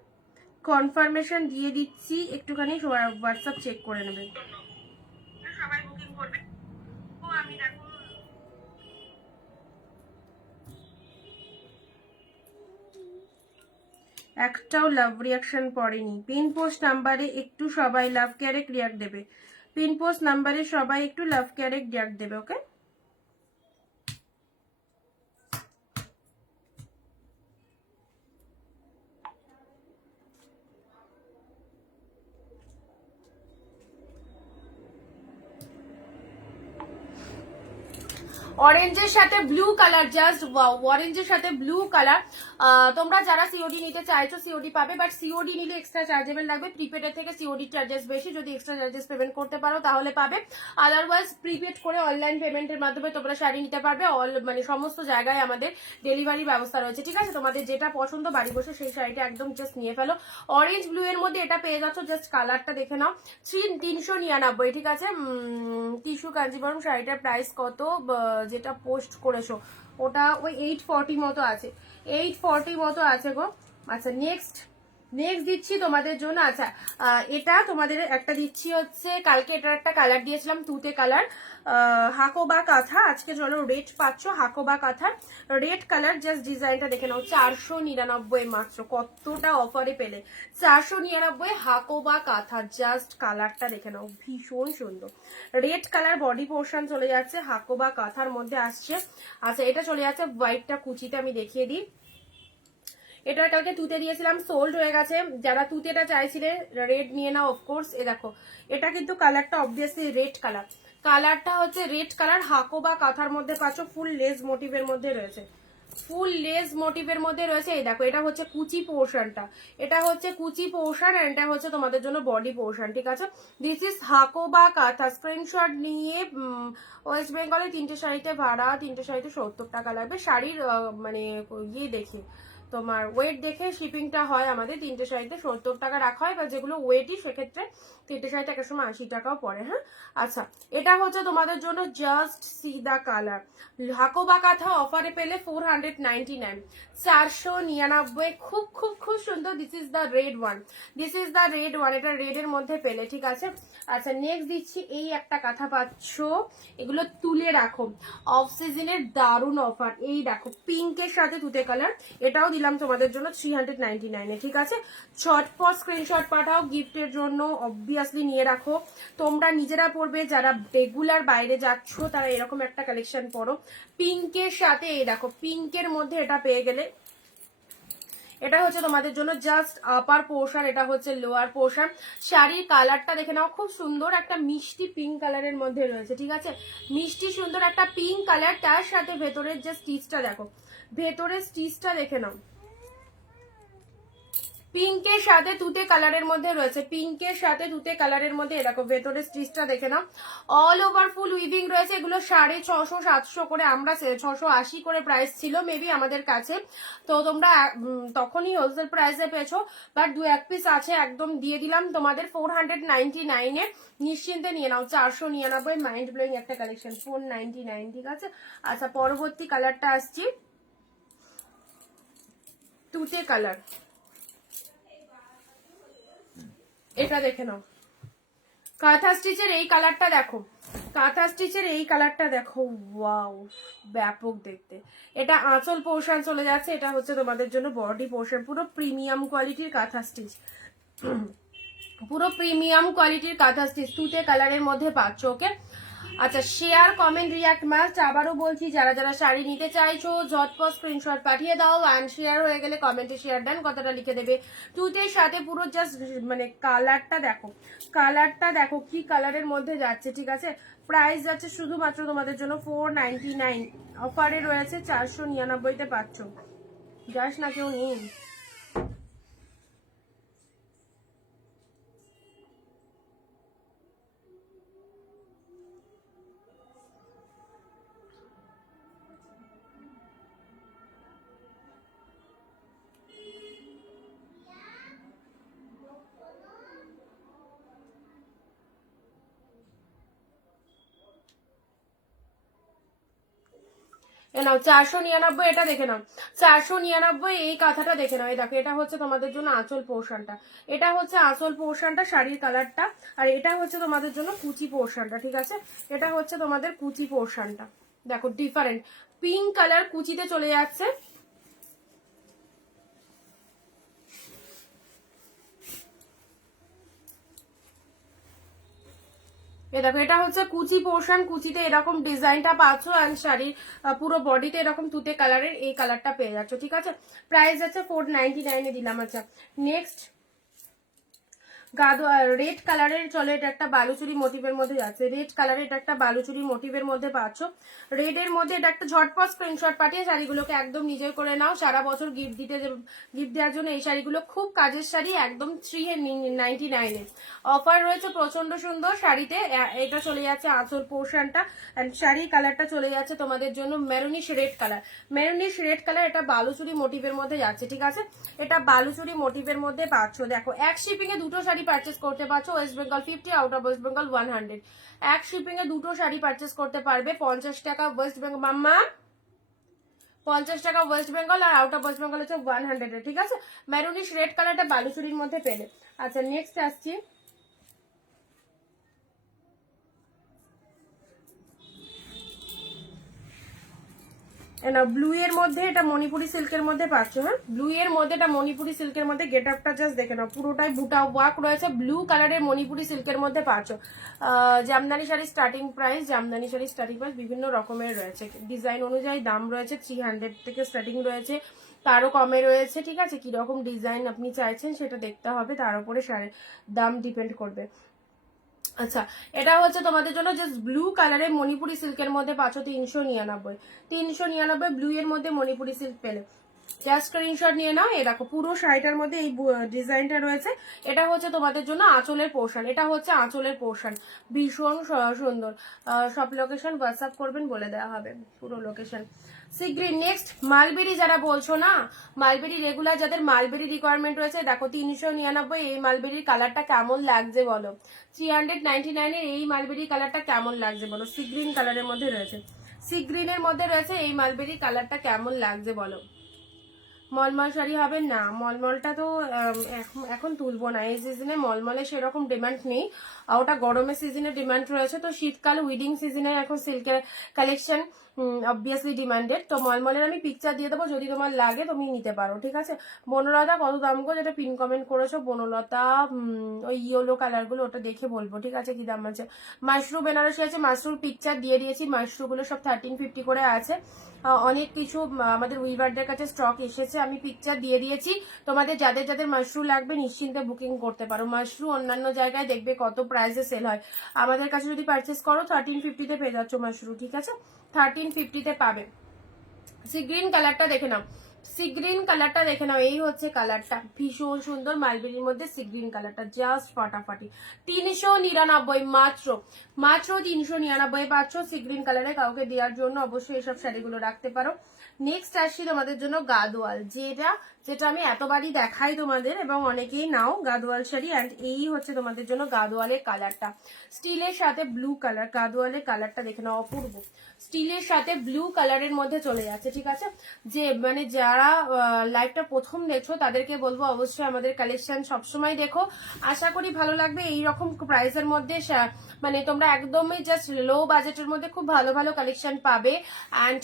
কনফার্মেশন দিয়ে দিচ্ছি, একটুখানি হোয়াটসঅ্যাপ চেক করে নেবে, সবাই বুকিং করবে। ও আমি দেখো একটাও লাভ রিয়াকশন পড়েনি, পিন পোস্ট নাম্বারে একটু সবাই লাভ ক্যারেক্ট রিয়াক্ট দেবে, পিন পোস্ট নাম্বারে সবাই একটু লাভ ক্যারেক্ট রিয়াক্ট দেবে, ওকে। অরেঞ্জের সাথে ব্লু কালার, জাস্ট ওয়াও, অরেঞ্জের সাথে ব্লু কালার। তোমরা যারা সিওডি নিতে চাইছো সিওডি পাবে, বাট সিওডি নিলে এক্সট্রা চার্জেবল লাগবে, প্রিপেডের থেকে সিওডি চার্জেস বেশি, যদি এক্সট্রা চার্জেস পেমেন্ট করতে পারো তাহলে পাবে, আদারওয়াইজ প্রিপেড করে অনলাইন পেমেন্টের মাধ্যমে তোমরা শাড়ি নিতে পারবে, মানে সমস্ত জায়গায় আমাদের ডেলিভারি ব্যবস্থা রয়েছে, ঠিক আছে। তোমাদের যেটা পছন্দ বাড়ি বসে সেই শাড়িটা একদম জাস্ট নিয়ে ফেলো। অরেঞ্জ ব্লু এর মধ্যে এটা পেয়ে যাচ্ছ, জাস্ট কালারটা দেখে নাও, 399, ঠিক আছে। টিস্যু কাঞ্জিবরম শাড়িটার প্রাইস কত যেটা পোস্ট করেছো, ওটা ওই 840 মতো আছে, 840 মতো আছে গো। আচ্ছা নেক্সট দিচ্ছি তোমাদের জন্য, আচ্ছা এটা তোমাদের একটা দিচ্ছি হচ্ছে, কালকে এটার একটা কালার দিয়েছিলাম তুতে কালার, হাকোবা কাঁথা, আজকে চলো রেড পাচ্ছ হাকোবা কাঁথা, রেড কালার, জাস্ট ডিজাইনটা দেখে নাও, 499 মাত্র, কতটা অফারে পেলে, 499 হাকোবা কাঁথা, জাস্ট কালারটা দেখে নাও, ভীষণ সুন্দর, রেড কালার বডি পোর্শন চলে যাচ্ছে, হাকোবা কাঁথার মধ্যে আসছে। আচ্ছা এটা চলে যাচ্ছে হোয়াইটটা কুচিতে, আমি দেখিয়ে দিই, এটা কালকে তুতে দিয়েছিলাম, সোল্ড হয়ে গেছে, যারা তুতেটা চাইছিলে রেড নিয়ে নাও অফকোর্স। এ দেখো এটা কিন্তু কালারটা অবভিয়াসলি রেড কালার, কালারটা হচ্ছে রেড কালার, হাকোবা কাঁথার মধ্যে পাচ্ছ, ফুল লেস মোটিভের মধ্যে রয়েছে, ফুল লেস মোটিভের মধ্যে রয়েছে। এই দেখো এটা হচ্ছে কুচি পোর্শনটা, এটা হচ্ছে কুচি পোর্শন, আর এটা হচ্ছে তোমাদের জন্য বডি পোর্শন, ঠিক আছে। দিস ইজ হাকোবা কাঁথা, স্ক্রিনশট নিয়ে ওয়েস্ট বেঙ্গলে 3টে শাড়িতে ভাড়া, 3টে শাড়িতে 70 টাকা লাগবে, শাড়ির মানে ইয়ে দেখে তোমার ওয়েট দেখে শিপিংটা হয় আমাদের। 3টে শাড়িতে 70 টাকা রাখা হয়, বা যেগুলো ওয়েটই সেক্ষেত্রে 3টে শাড়িতে একটা সময় 80 টাকাও পড়ে। হ্যাঁ, আচ্ছা এটা হচ্ছে তোমাদের জন্য just see the colour. Hakoba kantha অফারে পেলে 499, 499, খুব খুব খুব সুন্দর। This is the red one, this is the red one, এটা রেডের মধ্যে পেলে, ঠিক আছে। আচ্ছা নেক্সট দিচ্ছি এই একটা কাঁথা পাচ্ছ, এগুলো তুলে রাখো, অফ সিজনের দারুণ অফার। এই দেখো পিঙ্কের সাথে তুতে কালার, এটাও দিলাম তোমাদের জন্য 399-এ, ঠিক আছে। ঝটপট স্ক্রিনশট পাঠাও, গিফটের জন্য অবভিয়াসলি নিয়ে রাখো। তোমরা নিজেরা পড়বে, যারা রেগুলার বাইরে যাচ্ছ তারা এরকম একটা কালেকশন পরো পিঙ্কের সাথে। এই দেখো পিঙ্কের মধ্যে এটা পেয়ে গেলে, এটা হচ্ছে তোমাদের জন্য জাস্ট আপার পোর্শন, এটা হচ্ছে লোয়ার পোর্শন। শাড়ির কালারটা দেখে নাও, খুব সুন্দর একটা মিষ্টি পিঙ্ক কালারের মধ্যে রয়েছে, ঠিক আছে। মিষ্টি সুন্দর একটা পিঙ্ক কালার, তার সাথে ভেতরের যে স্টিচটা দেখো, ভেতরের স্টিচটা দেখে নাও, পিঙ্কের সাথে তুতে কালারের মধ্যে রয়েছে, পিঙ্কের সাথে তুতে কালারের মধ্যে। এরকম ভেতরের স্টিচটা দেখে নাও, অল ওভার ফুল উইভিং রয়েছে। এগুলো 650-700 করে, আমরা 680 করে প্রাইস ছিল মেবি আমাদের কাছে, তো তোমরা তখনই হোলসেল প্রাইসে পেয়েছো, বাট 2-1 পিস আছে, একদম দিয়ে দিলাম তোমাদের 499-এ, নিশ্চিন্তে নিয়ে নাও। 499, মাইন্ড ব্লোয়িং একটা কালেকশন, 499, ঠিক আছে। আচ্ছা পরবর্তী কালারটা আসছি, তুতে কালার, এটা দেখে নাও। কাঁথা স্টিচের এই কালারটা দেখো, কাঁথা স্টিচের এই কালারটা দেখো, ওয়াও ব্যাপক দেখতে। এটা আঁচল পোর্শন চলে যাচ্ছে, এটা হচ্ছে তোমাদের জন্য বডি পোর্শন। পুরো প্রিমিয়াম কোয়ালিটির কাঁথা স্টিচ, পুরো প্রিমিয়াম কোয়ালিটির কাঁথা স্টিচ তুতে কালারের মধ্যে পাচ্ছ। ওকে, আচ্ছা শেয়ার কমেন্ট রিয়াক্ট মাস্ট। আবারও বলছি, যারা যারা শাড়ি নিতে চাইছো ঝটপট স্ক্রিনশট পাঠিয়ে দাও, অ্যান্ড শেয়ার হয়ে গেলে কমেন্টে শেয়ার দেন কথাটা লিখে দেবে। তুতের সাথে পুরো জাস্ট মানে কালারটা দেখো, কালারটা দেখো কি কালারের মধ্যে যাচ্ছে, ঠিক আছে। প্রাইস যাচ্ছে শুধুমাত্র তোমাদের জন্য 499, অফারে রয়েছে 499-তে পাচ্ছ। যাস না কেউ নেই। নাও 499, এটা দেখে নাও 499, এই কাঁথাটা দেখে নাও। এই দেখো এটা হচ্ছে তোমাদের জন্য আঁচল পোর্শনটা, এটা হচ্ছে আঁচল পোর্শনটা, শাড়ির কালারটা। আর এটা হচ্ছে তোমাদের জন্য কুচি পোর্শনটা, ঠিক আছে। এটা হচ্ছে তোমাদের কুচি পোর্শনটা, দেখো ডিফারেন্ট পিঙ্ক কালার কুচিতে চলে যাচ্ছে। দেখো এটা হচ্ছে কুচি পোর্শন, কুচিতে এরকম ডিজাইনটা পাচ্ছ, অ্যান্ড শাড়ির পুরো বডিতে এরকম তুতে কালারের এই কালারটা পেয়ে যাচ্ছ, ঠিক আছে। প্রাইস আছে 499-এ দিলাম। আচ্ছা নেক্সট রেড কালারের, চলে এটা একটা বালুচুরি মোটিভের মধ্যে যাচ্ছে, রেড কালারের এটা একটা বালুচুরি মোটিভের মধ্যে পাচ্ছ। রেডের মধ্যে এটা একটা ঝটপট স্ক্রিনশট পাঠিয়ে শাড়িগুলোকে একদম নিজের করে নাও, সারা বছর গিফট দেওয়ার জন্য এই শাড়িগুলো খুব কাজের শাড়ি, একদম 399-এ অফার রয়েছে প্রচন্ড সুন্দর। শাড়িতে এটা চলে যাচ্ছে আঁচল পোর্শনটা, এন্ড শাড়ির কালারটা চলে যাচ্ছে তোমাদের জন্য maroonish red colour, maroonish red colour, এটা বালুচুরি মোটিভের মধ্যে যাচ্ছে, ঠিক আছে। এটা বালুচুরি মোটিভের মধ্যে পাচ্ছ। দেখো এক শিপিং এ দুটো শাড়ি পারচেস করতে পারছো, West Bengal 50, out of West Bengal 100। এক শিপিং এ দুটো শাড়ি পারচেস করতে পারবে, 50 টাকা ওয়েস্ট বেঙ্গল, মাম্মা 50 টাকা ওয়েস্ট বেঙ্গল, আর আউট অফ ওয়েস্ট বেঙ্গল হচ্ছে 100, ঠিক আছে। মেরুনিশ রেড কালারটা বালুচুরির মধ্যে পেলে। আচ্ছা নেক্সট আসছি, ব্লু এর মধ্যে, এটা মণিপুরি সিল্কের মধ্যে পাচ্ছ। হ্যাঁ ব্লু এর মধ্যে, এটা মণিপুরি সিল্কের মধ্যে, গেট আপটা জাস্ট দেখে নাও, পুরোটাই বুটা ওয়ার্ক রয়েছে, ব্লু কালারের মণিপুরি সিল্কের মধ্যে পাচ্ছ। জামদানি শাড়ির স্টার্টিং প্রাইস, জামদানি শাড়ির স্টার্টিং প্রাইস বিভিন্ন রকমের রয়েছে, ডিজাইন অনুযায়ী দাম রয়েছে, 300 থেকে স্টার্টিং রয়েছে, তারও কমে রয়েছে, ঠিক আছে। কিরকম ডিজাইন আপনি চাইছেন সেটা দেখতে হবে, তার উপরে শাড়ির দাম ডিপেন্ড করবে। আচ্ছা এটা হচ্ছে তোমাদের জন্য জাস্ট ব্লু কালারের মণিপুরি সিল্কের মধ্যে পাচ্ছ 399 ব্লু এর মধ্যে মণিপুরি সিল্ক পেলে জাস্ট স্ক্রিনশট নিয়ে নাও। এই দেখো পুরো শাড়িটার মধ্যে এই ডিজাইনটা রয়েছে, এটা হচ্ছে তোমাদের জন্য আঁচলের পোর্শন, এটা হচ্ছে আঁচলের পোর্শন, ভীষণ সুন্দর। সব লোকেশন হোয়াটসঅ্যাপ করবেন, বলে দেওয়া হবে পুরো location. Sea green. Next mulberry, যারা বলছো না মালবেরি রেগুলার, যাদের মালবেরি রিকোয়ারমেন্ট রয়েছে, দেখো 399 এই মালবেরির কালারটা কেমন লাগছে বলো, 399 এর এই মালবেরি কালারটা কেমন লাগছে বলো, সি গ্রিন কালারের মধ্যে রয়েছে, সি গ্রিনের মধ্যে রয়েছে এই মালবেরি কালারটা কেমন লাগছে বলো। মলমল শাড়ি হবে না, মলমলটা তো এখন তুলবো না, এই সিজনে মলমলে সেরকম ডিমান্ড নেই, ওটা গরমের সিজনে ডিমান্ড রয়েছে, তো শীতকাল উইডিং সিজনে এখন সিল্কের কালেকশন অবভিয়াসলি ডিমান্ডেড। তো মলমলের আমি পিকচার দিয়ে দেবো, যদি তোমার লাগে তুমি নিতে পারো, ঠিক আছে। বনলতা কত দাম গো, যেটা পিন কমেন্ট করেছো বনলতা, ওই ইয়েলো কালার গুলো, ওটা দেখে বলবো, ঠিক আছে কি দাম আছে। মাশরু বেনারসি আছে, মাশরুর পিকচার দিয়ে দিয়েছি, মাশরুগুলো সব 1350 করে আছে। অনেক কিছু আমাদের উইভারদের কাছে স্টক এসেছে, আমি পিকচার দিয়ে দিয়েছি, তোমাদের যাদের যাদের মাশরু লাগবে নিশ্চিন্তে বুকিং করতে পারো। মাশরু অন্যান্য জায়গায় দেখবে কত প্রাইসে সেল হয়, আমাদের কাছে যদি পারচেস করো 1350 পেয়ে যাচ্ছ মাশরু, ঠিক আছে, 1350 পাবে। সি গ্রিন কালারটা দেখে নাও, সি গ্রিন কালারটা দেখে নাও, এই হচ্ছে কালারটা, ভীষণ সুন্দর মালবেরির মধ্যে সি গ্রিন কালারটা, জাস্ট ফাটাফাটি। 399 মাত্র, মাত্র 399 পাচ্ছ সি গ্রিন কালারে। কাউকে দেওয়ার জন্য অবশ্যই এসব শাড়িগুলো রাখতে পারো। নেক্সট আসছি তোমাদের জন্য গাদোয়াল, যেটা যেটা আমি এতবারই দেখাই তোমাদের এবং অনেকেই নাও গাদোয়াল শাড়ি। অ্যান্ড এই হচ্ছে তোমাদের জন্য গাদোয়ালের কালারটা, স্টিলের সাথে ব্লু কালার, গাদোয়ালের কালারটা দেখে নাও, অপূর্ব, স্টিলের সাথে ব্লু কালারের মধ্যে চলে যাচ্ছে, ঠিক আছে। যে মানে যারা লাইভটা প্রথম দেখছো তাদেরকে বলবো অবশ্যই আমাদের কালেকশন সবসময় দেখো, আশা করি ভালো লাগবে। এইরকম প্রাইসের মধ্যে মানে তোমরা একদমই জাস্ট লো বাজেটের মধ্যে খুব ভালো ভালো কালেকশন পাবে, অ্যান্ড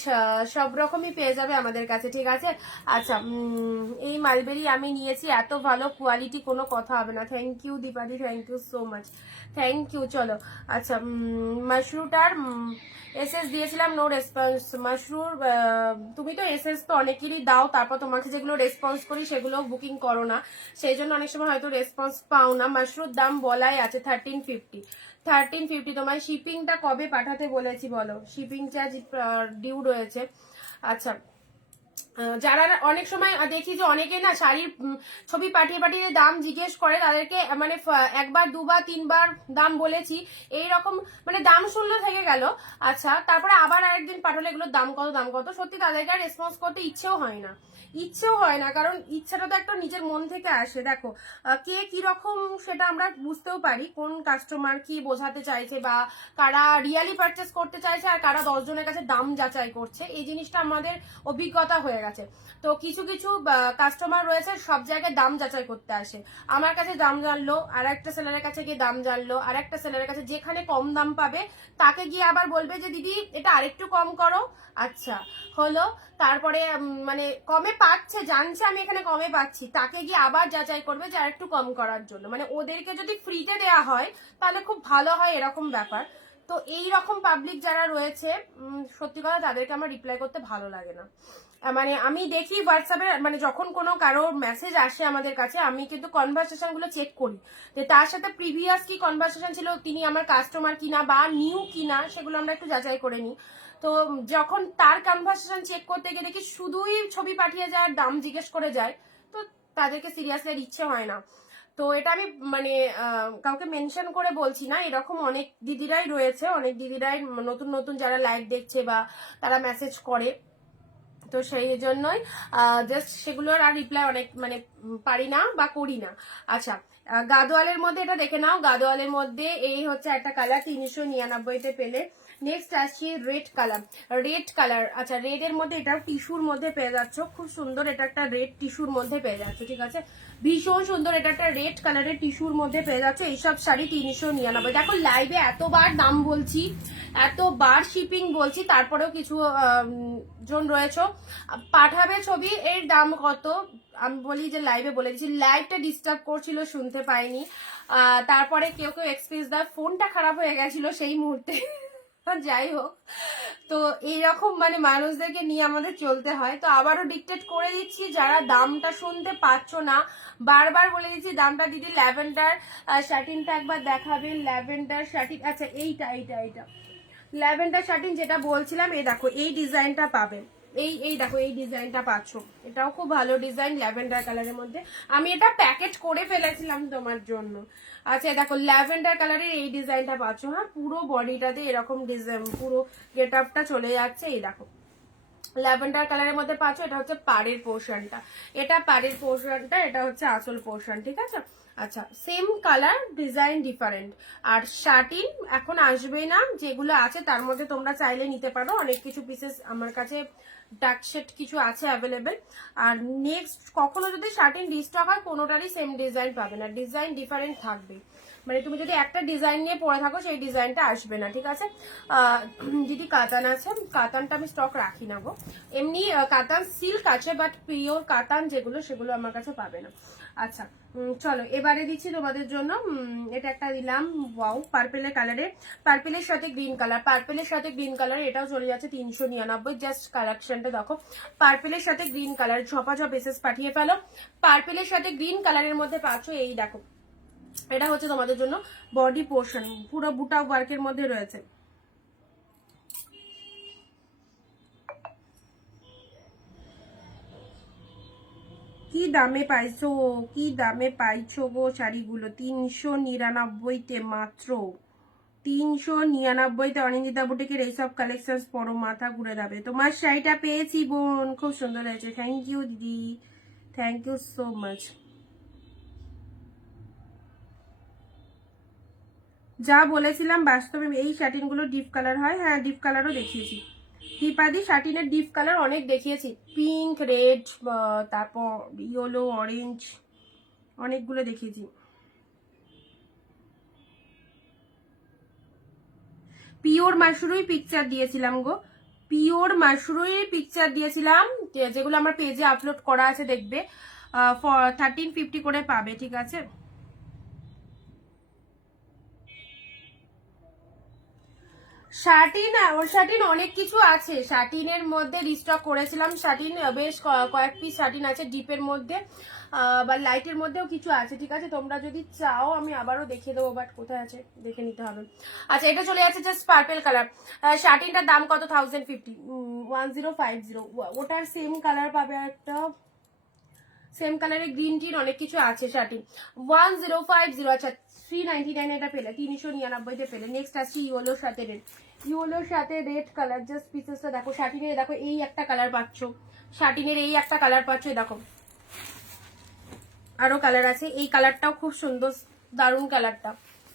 সব রকমই পেয়ে যাবে আমাদের কাছে, ঠিক আছে। আচ্ছা, এই মালবেরি আমি নিয়েছি, এত ভালো কোয়ালিটি, কোনো কথা হবে না। Thank you Dipali, thank you so much, thank you. চলো আচ্ছা, মাশরুটার এসএস দিয়েছিলাম, নো রেসপন্স। মাশরুর তুমি তো এসএস তো অনেকেরই দাও, তারপর তোমাকে যেগুলো রেসপন্স করি সেগুলো বুকিং করো না, সেই জন্য অনেক সময় হয়তো রেসপন্স পাও না। মাশরুর দাম বলাই আছে 1350, 1350। তোমার শিপিংটা কবে পাঠাতে বলেছি বলো, শিপিং চার্জ ডিউ রয়েছে। আচ্ছা, যারা অনেক সময় দেখি যে অনেকে না শাড়ির ছবি পাঠিয়ে পাঠিয়ে দাম জিজ্ঞেস করে, তাদেরকে মানে একবার দুবার তিনবার দাম বলেছি, এইরকম মানে দাম শুনলে থেকে গেল। আচ্ছা, তারপরে আবার আরেকদিন পাঠালে এগুলোর দাম কত দাম কত, সত্যি তাদেরকে রেসপন্স করতে ইচ্ছেও হয় না, ইচ্ছেও হয় না, কারণ ইচ্ছাটা তো একটা নিজের মন থেকে আসে। দেখো কে কিরকম সেটা আমরা বুঝতেও পারি, কোন কাস্টমার কি বোঝাতে চাইছে, বা কারা রিয়ালি পারচেস করতে চাইছে আর কারা 10 জনের কাছে দাম যাচাই করছে, এই জিনিসটা আমাদের অভিজ্ঞতা হয়ে গেছে। তো কিছু কিছু কাস্টমার রয়েছে সব জায়গায় দাম যাচাই করতে আসে, আমার কাছে দাম জানলো, আর একটা সেলারের কাছে গিয়ে দাম জানলো, আর একটা সেলারের কাছে যেখানে কম দাম পাবে তাকে গিয়ে আবার বলবে যে দিদি এটা আরেকটু কম করো। আচ্ছা হলো, তারপরে মানে কমে পাচ্ছে, জানছে আমি এখানে কমে পাচ্ছি, তাকে গিয়ে আবার যাচাই করবে যে আরেকটু কম করার জন্য। মানে ওদেরকে যদি ফ্রিতে দেওয়া হয় তাহলে খুব ভালো হয়, এরকম ব্যাপার। তো এই রকম পাবলিক যারা রয়েছে সত্যি কথা তাদেরকে আমার রিপ্লাই করতে ভালো লাগে না। মানে আমি দেখি হোয়াটসঅ্যাপে, মানে যখন কোনো কারো মেসেজ আসে আমাদের কাছে, আমি কিন্তু কনভারসেশন গুলো চেক করি যে তার সাথে প্রিভিয়াস কি কনভারসেশন ছিল, তিনি আমার কাস্টমার কিনা বা নিউ কিনা, সেগুলো আমরা একটু যাচাই করে নিই। তো যখন তার কনভারসেশন চেক করতে গিয়ে দেখি শুধুই ছবি পাঠিয়ে যায় আর দাম জিজ্ঞেস করে যায়, তো তাদেরকে সিরিয়াসলি আর ইচ্ছে হয় না। তো এটা আমি মানে কাউকে মেনশন করে বলছি না, এরকম অনেক দিদিরাই রয়েছে, অনেক দিদিরাই নতুন নতুন যারা লাইভ দেখছে বা তারা মেসেজ করে, তো সেই জন্যই জাস্ট সেগুলোর আর রিপ্লাই অনেক মানে পারি না বা করি না। আচ্ছা, গাদোয়ালের মধ্যে এটা দেখে নাও, গাদোয়ালের মধ্যে এই হচ্ছে একটা কালার 399 পেলে। নেক্সট আসছি রেড কালার, রেড কালার। আচ্ছা, রেড এর মধ্যে এটা টিস্যুর মধ্যে পেয়ে যাচ্ছ, খুব সুন্দর, এটা একটা রেড টিস্যুর মধ্যে পেয়ে যাচ্ছে, ঠিক আছে, ভীষণ সুন্দর, এটা একটা রেড কালারের টিস্যুর মধ্যে পেয়ে যাচ্ছে। এইসব শাড়ি 399। দেখো লাইভে এতবার দাম বলছি, এতবার শিপিং বলছি, তারপরেও কিছু জন রয়েছে পাঠাবে ছবি, এর দাম কত আমি বলি যে লাইভে বলে দিচ্ছি, লাইভটা ডিস্টার্ব করছিল শুনতে পাইনি, তারপরে কেউ কেউ এক্সপ্রেস দেয় ফোনটা খারাপ হয়ে গেছিল সেই মুহূর্তে। যাই হোক, তো এইরকম মানে মানুষদেরকে নিয়ে আমাদের চলতে হয়। তো আবারও ডিকটেট করে দিচ্ছি, যারা দামটা শুনতে পাচ্ছ না, বারবার বলে দিচ্ছি দামটা। দিদি ল্যাভেন্ডার শার্টিনটা একবার দেখাবেন, ল্যাভেন্ডার শার্টিন। আচ্ছা, এইটা এইটা এইটা ল্যাভেন্ডার শার্টিন যেটা বলছিলাম, এই দেখো এই ডিজাইনটা পাবেন, এই দেখো এই ডিজাইনটা পাচ্ছ, এটাও খুব ভালো ডিজাইন ল্যাভেন্ডার কালারের মধ্যে, আমি এটা প্যাকেট করে ফেলেছিলাম তোমার জন্য। আচ্ছা দেখো ল্যাভেন্ডার কালারের এই ডিজাইনটা পাচ্ছ, হ্যাঁ পুরো বডিটাতে এরকম ডিজাইন, পুরো গেট আপটা চলে যাচ্ছে, এই দেখো ল্যাভেন্ডার কালারের মধ্যে পাচ্ছ। এটা হচ্ছে পাড়ের পোর্শনটা, এটা পাড়ের পোর্শনটা, এটা হচ্ছে আঁচল পোর্শন, ঠিক আছে। আচ্ছা, সেম কালার, ডিজাইন ডিফারেন্ট। আর শার্টিন এখন আসবে না, যেগুলো আছে তার মধ্যে তোমরা চাইলে নিতে পারো। অনেক কিছু পিসেস আমার কাছে ডার্ক শেড কিছু আছে অ্যাভেলেবেল। আর নেক্সট কখনো যদি শার্টিন রিস্টক হয়, কোনোটারই সেম ডিজাইন পাবে না, ডিজাইন ডিফারেন্ট থাকবে। মানে তুমি যদি একটা ডিজাইন নিয়ে পরে থাকো, সেই ডিজাইনটা আসবে না, ঠিক আছে। দিদি কাতান আছে, কাতানটা আমি স্টক রাখি না গো। এমনি কাতান সিল্ক আছে, বাট পিওর কাতান যেগুলো, সেগুলো আমার কাছে পাবে না। আচ্ছা, চলো এবারে দিচ্ছি তোমাদের জন্য। এটা একটা দিলাম, ওয়াও, পার্পেলের কালারে, পার্পেলের সাথে গ্রিন কালার, পার্পেলের সাথে গ্রিন কালার, এটাও চলে যাচ্ছে 399। জাস্ট কালেকশনটা দেখো, পার্পেলের সাথে গ্রিন কালার, ঝপাঝপ এসএস পাঠিয়ে ফেলো। পার্পেলের সাথে গ্রিন কালারের মধ্যে পাচ্ছ, এই দেখো, এটা হচ্ছে তোমাদের জন্য বডি পোর্শন, পুরো বুটা ওয়ার্কের মধ্যে রয়েছে। কি দামে পাইছো, কি দামে পাইছো গো শাড়িগুলো? 399-তে মাত্র, 399-তে অনিন্দিতা বুটিকের এইসব কালেকশন পরো, মাথা ঘুরে যাবে। তোমার শাড়িটা পেয়েছি বোন, খুব সুন্দর হয়েছে, থ্যাংক ইউ দিদি, থ্যাংক ইউ সো মাচ। যা বলেছিলাম বাস্তবে এই শার্টিনগুলো ডিপ কালার হয়, হ্যাঁ ডিপ কালারও দেখিয়েছি, দীপাদি শার্টিনের ডিপ কালার অনেক দেখিয়েছি, পিঙ্ক, রেড, তারপর ইয়েলো, অরেঞ্জ, অনেকগুলো দেখিয়েছি। পিওর মাশরুই পিকচার দিয়েছিলাম গো, পিওর মাশরুই পিকচার দিয়েছিলাম, যেগুলো আমার পেজে আপলোড করা আছে, দেখবে 1350 করে পাবে, ঠিক আছে। শার্টিন, শার্টিন অনেক কিছু আছে, শার্টিনের মধ্যে রিস্টক করেছিলাম, শার্টিন বেশ কয়েক পিস শার্টিন আছে ডিপের মধ্যে, বা লাইটের মধ্যেও কিছু আছে, ঠিক আছে। তোমরা যদি চাও আমি আবারও দেখিয়ে দেবো, বাট কোথায় আছে দেখে নিতে হবে। আচ্ছা, এটা চলে যাচ্ছে জাস্ট পার্পেল কালার, শার্টিনটার দাম কত? 1050, 1050। ওটার সেম কালার পাবে একটা, সেম কালারের গ্রিন টিন অনেক কিছু আছে শার্টিন, 1050। আচ্ছা, 399 এটা পেলে, 399-তে পেলে। নেক্সট আসছি ইয়েলোর সাথে রেড, ইয়েলোর সাথে রেড কালার, জাস্ট পিসেসটা দেখো। শার্টিনের দেখো এই একটা কালার পাচ্ছ, শার্টিনের এই একটা কালার পাচ্ছ, দেখো আরো কালার আছে, এই কালারটাও খুব সুন্দর, দারুণ কালারটা,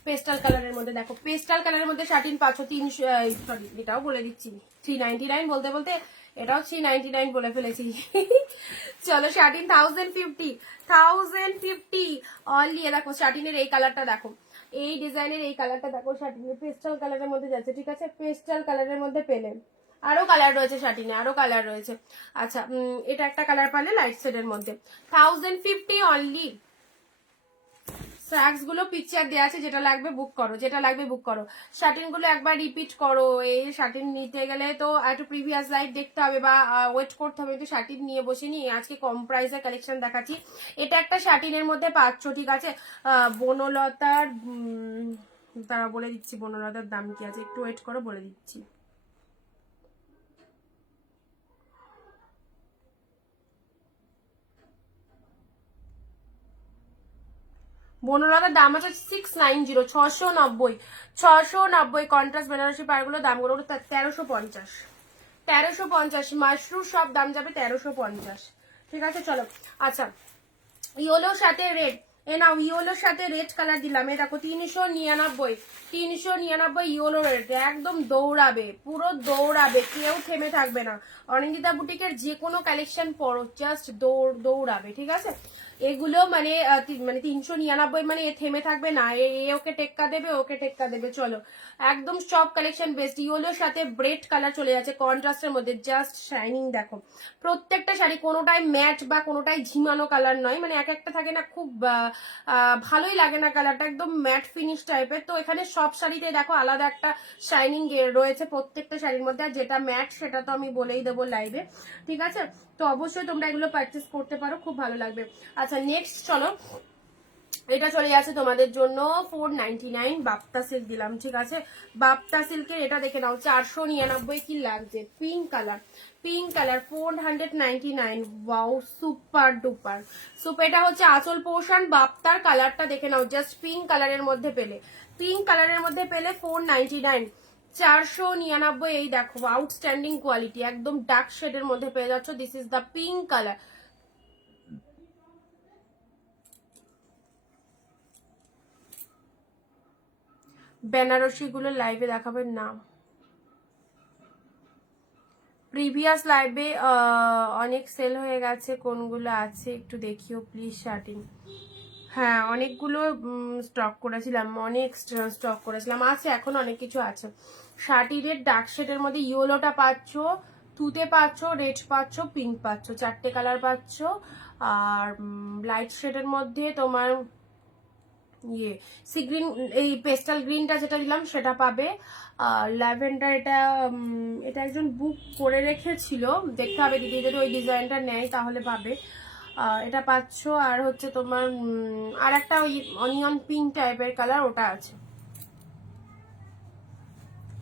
পেস্টাল কালারের মধ্যে দেখো, পেস্টাল কালারের মধ্যে শার্টিন পাচ্ছ 300, সরি এটাও বলে দিচ্ছি 399, বলতে বলতে এটাও 399 বলে ফেলেছি। চলো, শার্টিন 1050 অনলি। দেখো শার্টিনের এই কালারটা দেখো, এই ডিজাইনের এই কালারটা দেখো, শার্টিনের পেস্টাল কালারের মধ্যে যাচ্ছে, ঠিক আছে, পেস্টাল কালারের মধ্যে পেলে। আরো কালার রয়েছে শার্টিনে, আরো কালার রয়েছে। আচ্ছা, এটা একটা কালার পালে লাইট শেডের মধ্যে, 1050 অনলি। স্যাক্স গুলো পিকচার দেওয়া আছে, যেটা লাগবে বুক করো, যেটা লাগবে বুক করো। শার্টিন গুলো একবার রিপিট করো, এই শার্টিন নিতে গেলে তো একটু প্রিভিয়াস লাইট দেখতে হবে বা ওয়েট করতে হবে, তো শার্টিন নিয়ে বসে নি, আজকে কম প্রাইসের কালেকশন দেখাচ্ছি। এটা একটা শার্টিনের মধ্যে পাচ্ছ, ঠিক আছে। বনলতার, তারা বলে দিচ্ছি বনলতার দাম কি আছে, একটু ওয়েট করো, বলে দিচ্ছি। বনলতার দাম আছে 690, 690, 690। কন্ট্রাস্ট বেনারসি পাড়গুলো দামগুলো 1350, 1350। মাশরুম সব দাম যাবে 1350, ঠিক আছে। চলো, আচ্ছা, ইয়েলোর সাথে রেড, এ নাও ইয়েলোর সাথে রেড কালার দিলাম, এ দেখো 399, 399 ইয়েলো রেড, একদম দৌড়াবে, পুরো দৌড়াবে, কেউ থেমে থাকবে না। অনিন্দিতা বুটিকের যে কোনো কালেকশন পরো, জাস্ট দৌড়াবে, ঠিক আছে। এগুলো মানে 399, মানে এ থেমে থাকবে না, এ ওকে টেক্কা দেবে, ওকে টেক্কা দেবে। চলো, একদম সব কালেকশন বেস্ট। ইয়েলোর সাথে ব্রেড কালার চলে যাচ্ছে কন্ট্রাস্টের মধ্যে, জাস্ট শাইনিং দেখো। প্রত্যেকটা শাড়ি কোনোটাই ম্যাট বা কোনোটাই ঝিমানো কালার নয়, মানে এক একটা থাকে না, খুব ভালোই লাগে না কালারটা, একদম ম্যাট ফিনিশ টাইপের। তো এখানে সব শাড়িতে দেখো আলাদা একটা শাইনিং রয়েছে প্রত্যেকটা শাড়ির মধ্যে, আর যেটা ম্যাট সেটা তো আমি বলেই দেবো লাইভে, ঠিক আছে। তো অবশ্যই তোমরা এগুলো পারচেস করতে পারো, খুব ভালো লাগবে। আচ্ছা, নেক্সট চলো, এটা চলে যাচ্ছে তোমাদের জন্য 499, বাপ্তা সিল্ক দিলাম, ঠিক আছে। বাপ্তা সিল্কের এটা দেখে নাও, 499, কি লাগছে, pink colour, pink colour, 499। Wow, super duper super. এটা হচ্ছে আঁচল পোর্শন, বাপ্তার কালারটা দেখে নাও, জাস্ট পিঙ্ক কালারের মধ্যে পেলে, পিঙ্ক কালারের মধ্যে পেলে 499, 499। এই দেখো আউটস্ট্যান্ডিং কোয়ালিটি, একদম ডার্ক শেডের মধ্যে পেয়ে যাচ্ছ। This is the pink colour. Banarasi গুলো লাইভে দেখাবেন না, প্রিভিয়াস লাইভে অনেক সেল হয়ে গেছে, কোনগুলো আছে একটু দেখিও প্লিজ। শার্টিং, হ্যাঁ অনেকগুলো স্টক করেছিলাম, অনেক স্টক করেছিলাম, আছে এখন অনেক কিছু আছে। শার্টিনের ডার্ক শেডের মধ্যে ইয়েলোটা পাচ্ছ, তুতে পাচ্ছ, রেড পাচ্ছ, পিঙ্ক পাচ্ছ, 4টে কালার পাচ্ছ। আর লাইট শেডের মধ্যে তোমার ইয়ে সি গ্রিন, এই পেস্টাল গ্রিনটা যেটা দিলাম সেটা পাবে। ল্যাভেন্ডার, এটা এটা একজন বুক করে রেখেছিল, দেখতে হবে দিদি যদি ওই ডিজাইনটা নেয় তাহলে পাবে। এটা পাচ্ছ। আর হচ্ছে তোমার আর একটা ওই অনিয়ন পিঙ্ক টাইপের কালার, ওটা আছে।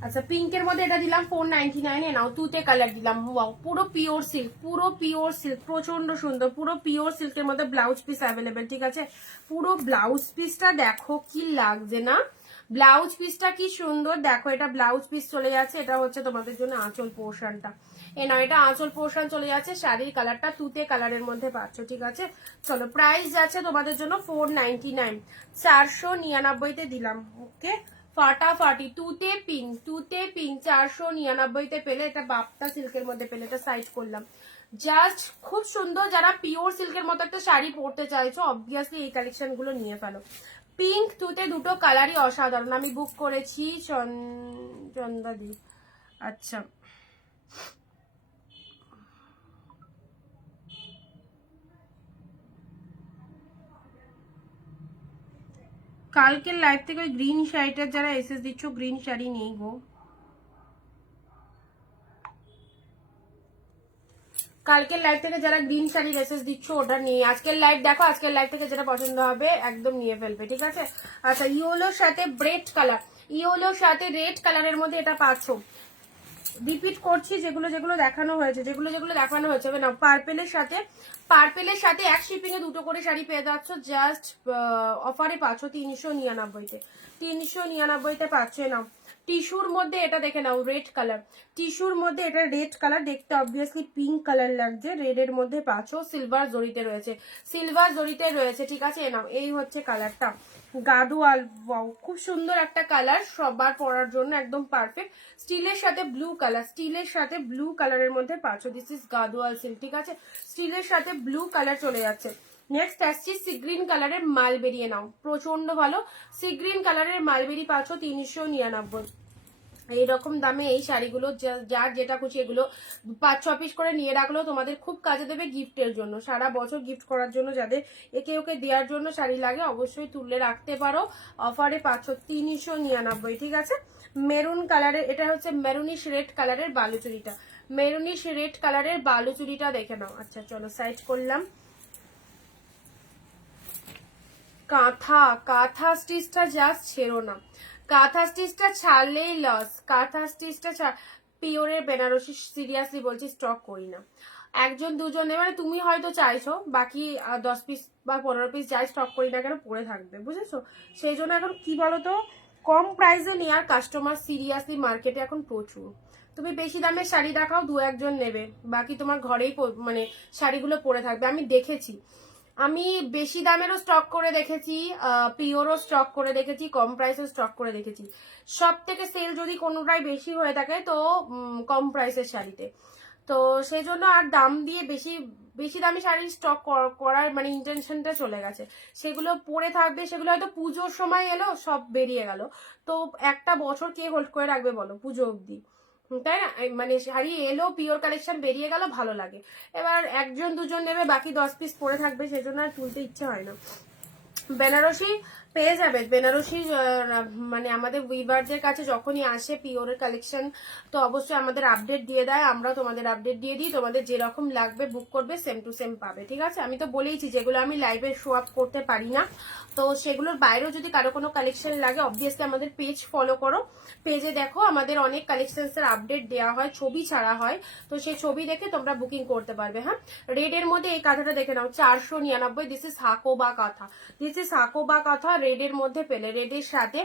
আচ্ছা পিঙ্কের মধ্যে এটা দিলাম 499 এ নাও। তুতে কালার দিলাম, ওয়াও পুরো পিওর সিল্ক, পুরো পিওর সিল্ক, প্রচন্ড সুন্দর, পুরো পিওর সিল্কের মধ্যে ব্লাউজ পিস অ্যাভেলেবেল, ঠিক আছে। পুরো ব্লাউজ পিসটা দেখো কি লাগছে না, ব্লাউজ পিসটা কি সুন্দর দেখো। এটা ব্লাউজ পিস চলে যাচ্ছে, এটা হচ্ছে তোমাদের জন্য আঁচল পোর্শনটা। এ না, এটা আঁচল পোর্শন চলে যাচ্ছে, শাড়ির কালারটা তুতে কালারের মধ্যে পাচ্ছ, ঠিক আছে। চলো প্রাইস যাচ্ছে তোমাদের জন্য 499, 499 দিলাম। ওকে ফাটাফাটি, তুতে পিঙ্ক, তুতে পিঙ্ক 499 পেলে। এটা বাপ্তা সিল্কের মধ্যে পেলে, এটা সাইড করলাম। জাস্ট খুব সুন্দর, যারা পিওর সিল্কের মতো একটা শাড়ি পরতে চাইছো অবভিয়াসলি এই কালেকশন গুলো নিয়ে ফেলো। পিঙ্ক তুতে দুটো কালারই অসাধারণ। আমি বুক করেছি চন্দাদি। আচ্ছা কালকের লাইভ থেকে ওই গ্রিন শাড়িটার যারা এসএস দিচ্ছ, গ্রিন শাড়ি নেই গো। কালকের লাইভ থেকে যারা গ্রিন শাড়ি মেসেজ দিচ্ছ ওটা নিয়ে আজকের লাইভ দেখো, আজকের লাইভ থেকে যেটা পছন্দ হবে একদম নিয়ে ফেলবে, ঠিক আছে। আচ্ছা ইয়েলোর সাথে ব্রেড কালার, ইয়েলোর সাথে রেড কালারের মধ্যে এটা পাচ্ছ। রিপিট করছি যেগুলো যেগুলো দেখানো হয়েছে, যেগুলো যেগুলো দেখানো হয়েছে না। পার্পেলের সাথে এক শিপিং এ দুটো করে শাড়ি পেয়ে যাচ্ছ, জাস্ট অফারে পাচ্ছ 399-তে, 399-তে পাচ্ছ। নাও টিস্যুর মধ্যে এটা দেখে নাও, রেড কালার, টিস্যুর মধ্যে এটা রেড কালার, দেখতে অবভিয়াসলি পিঙ্ক কালার লাগছে, রেড এর মধ্যে পাচ্ছ, সিলভার জরিতে রয়েছে, সিলভার জরিতে রয়েছে, ঠিক আছে। নাও এই হচ্ছে কালারটা, গাদোয়াল, খুব সুন্দর একটা কালার, সবার পরার জন্য একদম পারফেক্ট। স্টিলের সাথে ব্লু কালার, স্টিলের সাথে ব্লু কালারের মধ্যে পাচ্ছ। দিস ইজ গাদোয়াল সিল্ক, ঠিক আছে। স্টিলের সাথে ব্লু কালার চলে যাচ্ছে। নেক্সট আসছি সি গ্রিন কালারের মালবেরিয়ে নাও, প্রচন্ড ভালো। সি গ্রিন কালারের মালবেরি পাচ্ছ 399। এইরকম দামে এই শাড়িগুলো যার যেটা খুশি এগুলো 5-6 পিস করে নিয়ে রাখলেও তোমাদের খুব কাজে দেবে গিফটের জন্য, সারা বছর গিফট করার জন্য, যাদের একে ওকে দেওয়ার জন্য শাড়ি লাগে অবশ্যই তুলে রাখতে পারো। অফারে পাচ্ছ 399, ঠিক আছে। মেরুন কালারের, এটা হচ্ছে মেরুনিশ রেড কালারের বালুচুরিটা, মেরুনিশ রেড কালারের বালুচুরিটা দেখে নাও। আচ্ছা চলো সাইড করলাম। কাঁথা, কাঁথা স্টিচটা জাস্ট ছেড়ো না, কাঁথা স্টিচটা ছাড়লেই লস, কাঁথা স্টিচটা পিওরের বেনারসি সিরিয়াসলি বলছি স্টক করি না। একজন দুজনে মানে তুমি হয়তো চাইছো, বাকি 10 পিস বা 15 পিস যাই স্টক করি না কেন পড়ে থাকবে, বুঝেছো। সেই জন্য এখন কি বলতো, কম প্রাইসে নেওয়ার কাস্টমার সিরিয়াসলি মার্কেটে এখন প্রচুর। তুমি বেশি দামের শাড়ি দেখাও, 2-1 জন নেবে, বাকি তোমার ঘরেই মানে শাড়িগুলো পরে থাকবে। আমি দেখেছি, আমি বেশি দামেরও স্টক করে দেখেছি, পিওরও স্টক করে দেখেছি, কম প্রাইসেও স্টক করে দেখেছি। সব থেকে সেল যদি কোনোটাই বেশি হয়ে থাকে তো কম প্রাইসের শাড়িতে, তো সেই জন্য আর দাম দিয়ে বেশি বেশি দামি শাড়ি স্টক করার মানে ইন্টেনশনটা চলে গেছে। সেগুলো পরে থাকবে, সেগুলো হয়তো পুজোর সময় এলো সব বেরিয়ে গেল, তো একটা বছর কে হোল্ড করে রাখবে বলো পুজো অবধি, তাই না। মানে শাড়ি এলো, পিওর কালেকশন বেরিয়ে গেল, ভালো লাগে। এবার 1-2 জন নেবে, বাকি 10 পিস পরে থাকবে, সেজন্য আর তুলতে ইচ্ছে হয় না। বেনারসি পেয়ে যাবে, বেনারসি মানে আমাদের উইভারদের কাছে যখনই আসে পিওরের কালেকশন তো অবশ্যই আমাদের আপডেট দিয়ে দেয়, আমরা তোমাদের আপডেট দিয়ে দিই। তোমাদের যেরকম লাগবে বুক করবে, সেম টু সেম পাবে, ঠিক আছে। আমি তো বলেইছি যেগুলো আমি লাইভে শো আপ করতে পারি না, তো সেগুলোর বাইরেও যদি কারো কোনো কালেকশন লাগে অবভিয়াসলি আমাদের পেজ ফলো করো, পেজে দেখো আমাদের অনেক কালেকশনসের আপডেট দেওয়া হয়, ছবি ছাড়া হয়, তো সেই ছবি দেখে তোমরা বুকিং করতে পারবে। হ্যাঁ রেড এর মধ্যে এই কাঁথাটা দেখে নাও 499, দিস ইজ হাকোবা কাঁথা, দিস ইজ হাকোবা কাঁথা, রেডের মধ্যে পেলে, রেডের সাথে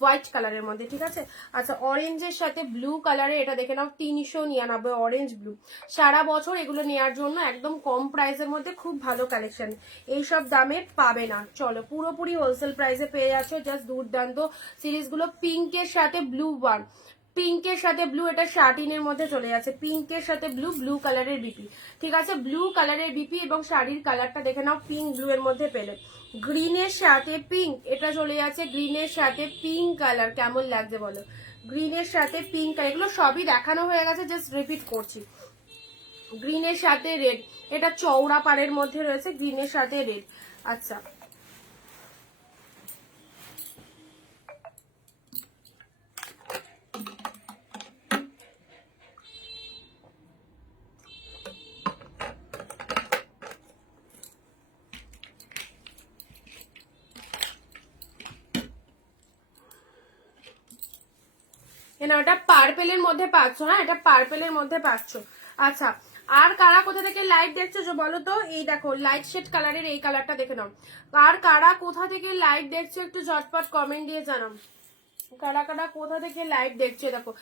হোয়াইট কালারের মধ্যে, ঠিক আছে। আচ্ছা অরেঞ্জের সাথে ব্লু কালারে, এটা দেখে নাও 399, অরেঞ্জ ব্লু। সারা বছর এগুলো নেওয়ার জন্য একদম কম প্রাইসের মধ্যে খুব ভালো কালেকশন, এইসব দামে পাবে না। চলো পুরোপুরি হোলসেল প্রাইসে পেয়ে যাচ্ছ, জাস্ট দুর্দান্ত সিরিজগুলো। পিঙ্কের সাথে ব্লু ওয়ান, পিঙ্কের সাথে ব্লু, এটা শার্টিনের মধ্যে চলে যাচ্ছে, পিঙ্কের সাথে ব্লু, ব্লু কালারের বিপি, ঠিক আছে। ব্লু কালারের বিপি এবং শাড়ির কালারটা দেখে নাও পিঙ্ক ব্লু এর মধ্যে পেলে। গ্রিনের সাথে পিঙ্ক, এটা চলে যাচ্ছে গ্রিনের সাথে পিঙ্ক কালার, কেমন লাগছে বলো? গ্রিনের সাথে পিঙ্ক কালার, এগুলো সবই দেখানো হয়ে গেছে, জাস্ট রিপিট করছি। গ্রিনের সাথে রেড, এটা চওড়া পাড়ের মধ্যে রয়েছে, গ্রিনের সাথে রেড। আচ্ছা এটা পার্পেলের মধ্যে পাচ্ছ, হ্যাঁ এটা পার্পেলের মধ্যে পাচ্ছ। আচ্ছা আর কারা কোথা থেকে লাইট দেখছো যে বলো তো? এই দেখো লাইট শেড কালারের এই কালারটা দেখে নাও। আর কারা কোথা থেকে লাইট দেখছো একটু ঝটপট কমেন্ট দিয়ে জানাও, কারা কারা কোথা থেকে লাইট দেখছো। দেখো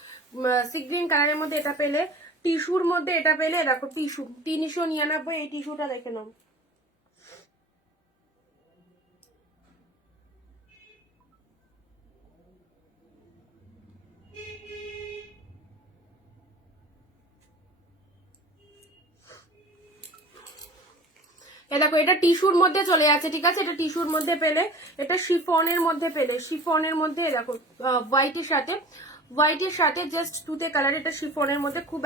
সি গ্রিন কালারের মধ্যে এটা পেলে, টিস্যুর মধ্যে এটা পেলে, দেখো টিস্যু 399, এই টিস্যুটা দেখে নাও। দেখো এটা টিস্যুর মধ্যে চলে যাচ্ছে, ঠিক আছে। এটা টিস্যুর মধ্যে পেলে, এটা শিফনের মধ্যে পেলে, শিফনের মধ্যে দেখো হোয়াইটের সাথে জাস্ট তুতে কালার, এটা শিফনের মধ্যে খুব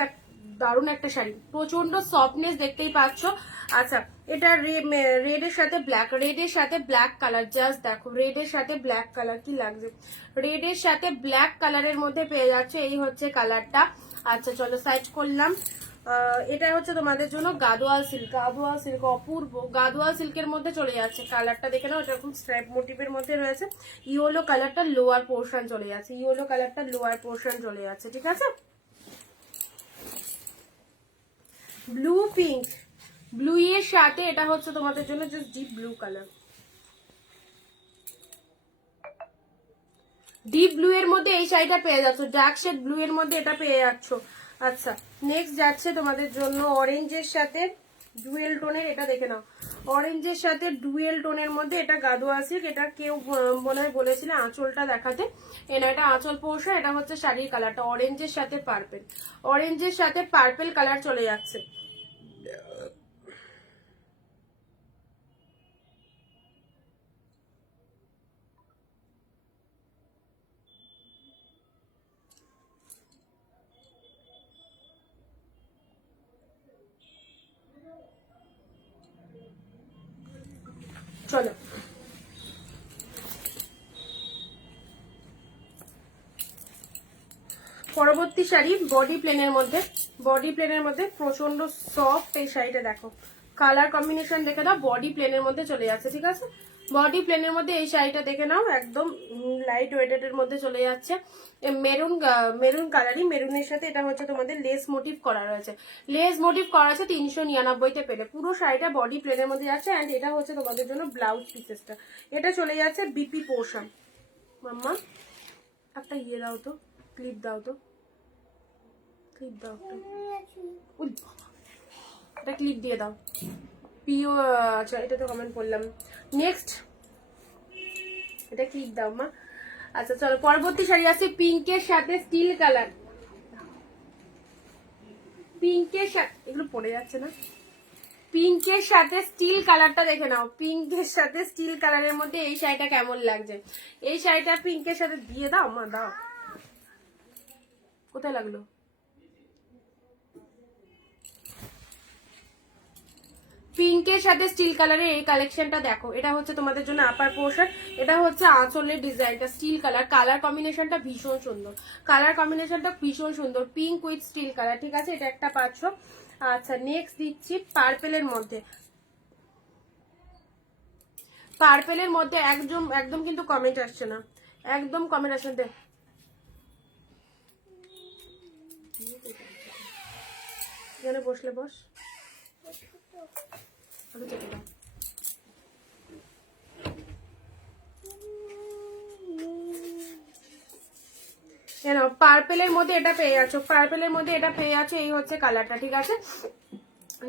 দারুণ একটা শাড়ি, প্রচন্ড সফটনেস দেখতেই পাচ্ছ। আচ্ছা এটা রেডের সাথে ব্ল্যাক, রেডের সাথে ব্ল্যাক কালার, জাস্ট দেখো রেডের সাথে ব্ল্যাক কালার কি লাগছে, রেডের সাথে ব্ল্যাক কালারের মধ্যে পেয়ে যাচ্ছে, এই হচ্ছে কালারটা। আচ্ছা চলো সাইড করলাম। এটা হচ্ছে তোমাদের জন্য গাদোয়াল সিল্ক, গাদোয়াল সিল্ক অপূর্ব, গাদোয়াল সিল্কের মধ্যে চলে যাচ্ছে। কালারটা দেখে নাও, এরকম স্ট্রাইপ মোটিভের মধ্যে রয়েছে, ইয়েলো কালারটা লোয়ার পোর্শন চলে যাচ্ছে, ইয়েলো কালারটা লোয়ার পোর্শন চলে যাচ্ছে, ঠিক আছে। ব্লু পিঙ্ক, ব্লু এর সাথে এটা হচ্ছে তোমাদের জন্য just deep blue colour, deep blue এর মধ্যে এই শাড়িটা পেয়ে যাচ্ছ, ডার্ক শেড ব্লু এর মধ্যে এটা পেয়ে যাচ্ছ। আচ্ছা নেক্সট যাচ্ছে তোমাদের জন্য অরেঞ্জের সাথে ডুয়েল টোনের, এটা দেখে নাও, অরেঞ্জের সাথে ডুয়েল টোনের মধ্যে এটা গাদোয়া সিল্ক। এটা কেউ মনে হয় বলেছিল আঁচলটা দেখাতে, এটা আঁচল পোর্শন, এটা হচ্ছে শাড়ির কালারটা, অরেঞ্জের সাথে পার্পেল, অরেঞ্জের সাথে পার্পেল কালার চলে যাচ্ছে। চলো পরবর্তী শাড়ি বডি প্লেনের মধ্যে, বডি প্লেনের মধ্যে প্রচন্ড সফট এই শাড়িটা দেখো, কালার কম্বিনেশন দেখে নাও, বডি প্লেনের মধ্যে চলে যাচ্ছে, ঠিক আছে। বডি প্লেনের মধ্যে এই শাড়িটা দেখে নাও, একদম লাইট ওয়েটেড এর মধ্যে চলে যাচ্ছে, মেরুন মেরুন কালারই, মেরুনের সাথে এটা হচ্ছে তোমাদের লেস মোটিভ করা রয়েছে, লেস মোটিভ করা আছে 399 পেলে। পুরো শাড়িটা বডি প্লেনের মধ্যে যাচ্ছে, অ্যান্ড এটা হচ্ছে তোমাদের জন্য ব্লাউজ পিসেসটা, এটা চলে যাচ্ছে বিপি পোর্শন। মাম্মা একটা ইয়ে দাও তো, ক্লিপ দাও তো, ক্লিপ দাও এটা ক্লিপ দিয়ে দাও পিও। আচ্ছা এটা তো কমেন্ট করলাম, নেক্সট এটা ক্লিপ দাও মা। আচ্ছা চলো পরবর্তী শাড়ি আছে পিঙ্কের সাথে স্টিল কালার, পিঙ্কের সাথে, এগুলো পড়ে যাচ্ছে না, পিঙ্কের সাথে স্টিল কালারটা দেখে নাও, পিঙ্কের সাথে স্টিল কালারের মধ্যে এই শাড়িটা কেমন লাগছে, এই শাড়িটা পিঙ্কের সাথে দিয়ে দাও মা, দাও। কোথায় লাগলো? পিঙ্কের সাথে স্টিল কালারের এই কালেকশনটা দেখো, এটা হচ্ছে তোমাদের জন্য আপার পোর্শন, এটা হচ্ছে আঁচলের ডিজাইনটা স্টিল কালার, কালার কম্বিনেশনটা ভীষণ সুন্দর, কালার কম্বিনেশনটা ভীষণ সুন্দর, পিঙ্ক উইথ স্টিল কালার, ঠিক আছে। এটা একটা পাচ্ছ। আচ্ছা নেক্সট দিচ্ছি পার্পেলের মধ্যে, পার্পেলের মধ্যে একদম একদম কিন্তু কমেন্ট আসছে না, একদম কমেন্ট আসছে না, এখানে বসলে বস, পার্পেলের মধ্যে এটা পেয়ে যাচ্ছ, পার্পেলের মধ্যে এটা পেয়ে যাচ্ছ, এই হচ্ছে কালারটা, ঠিক আছে।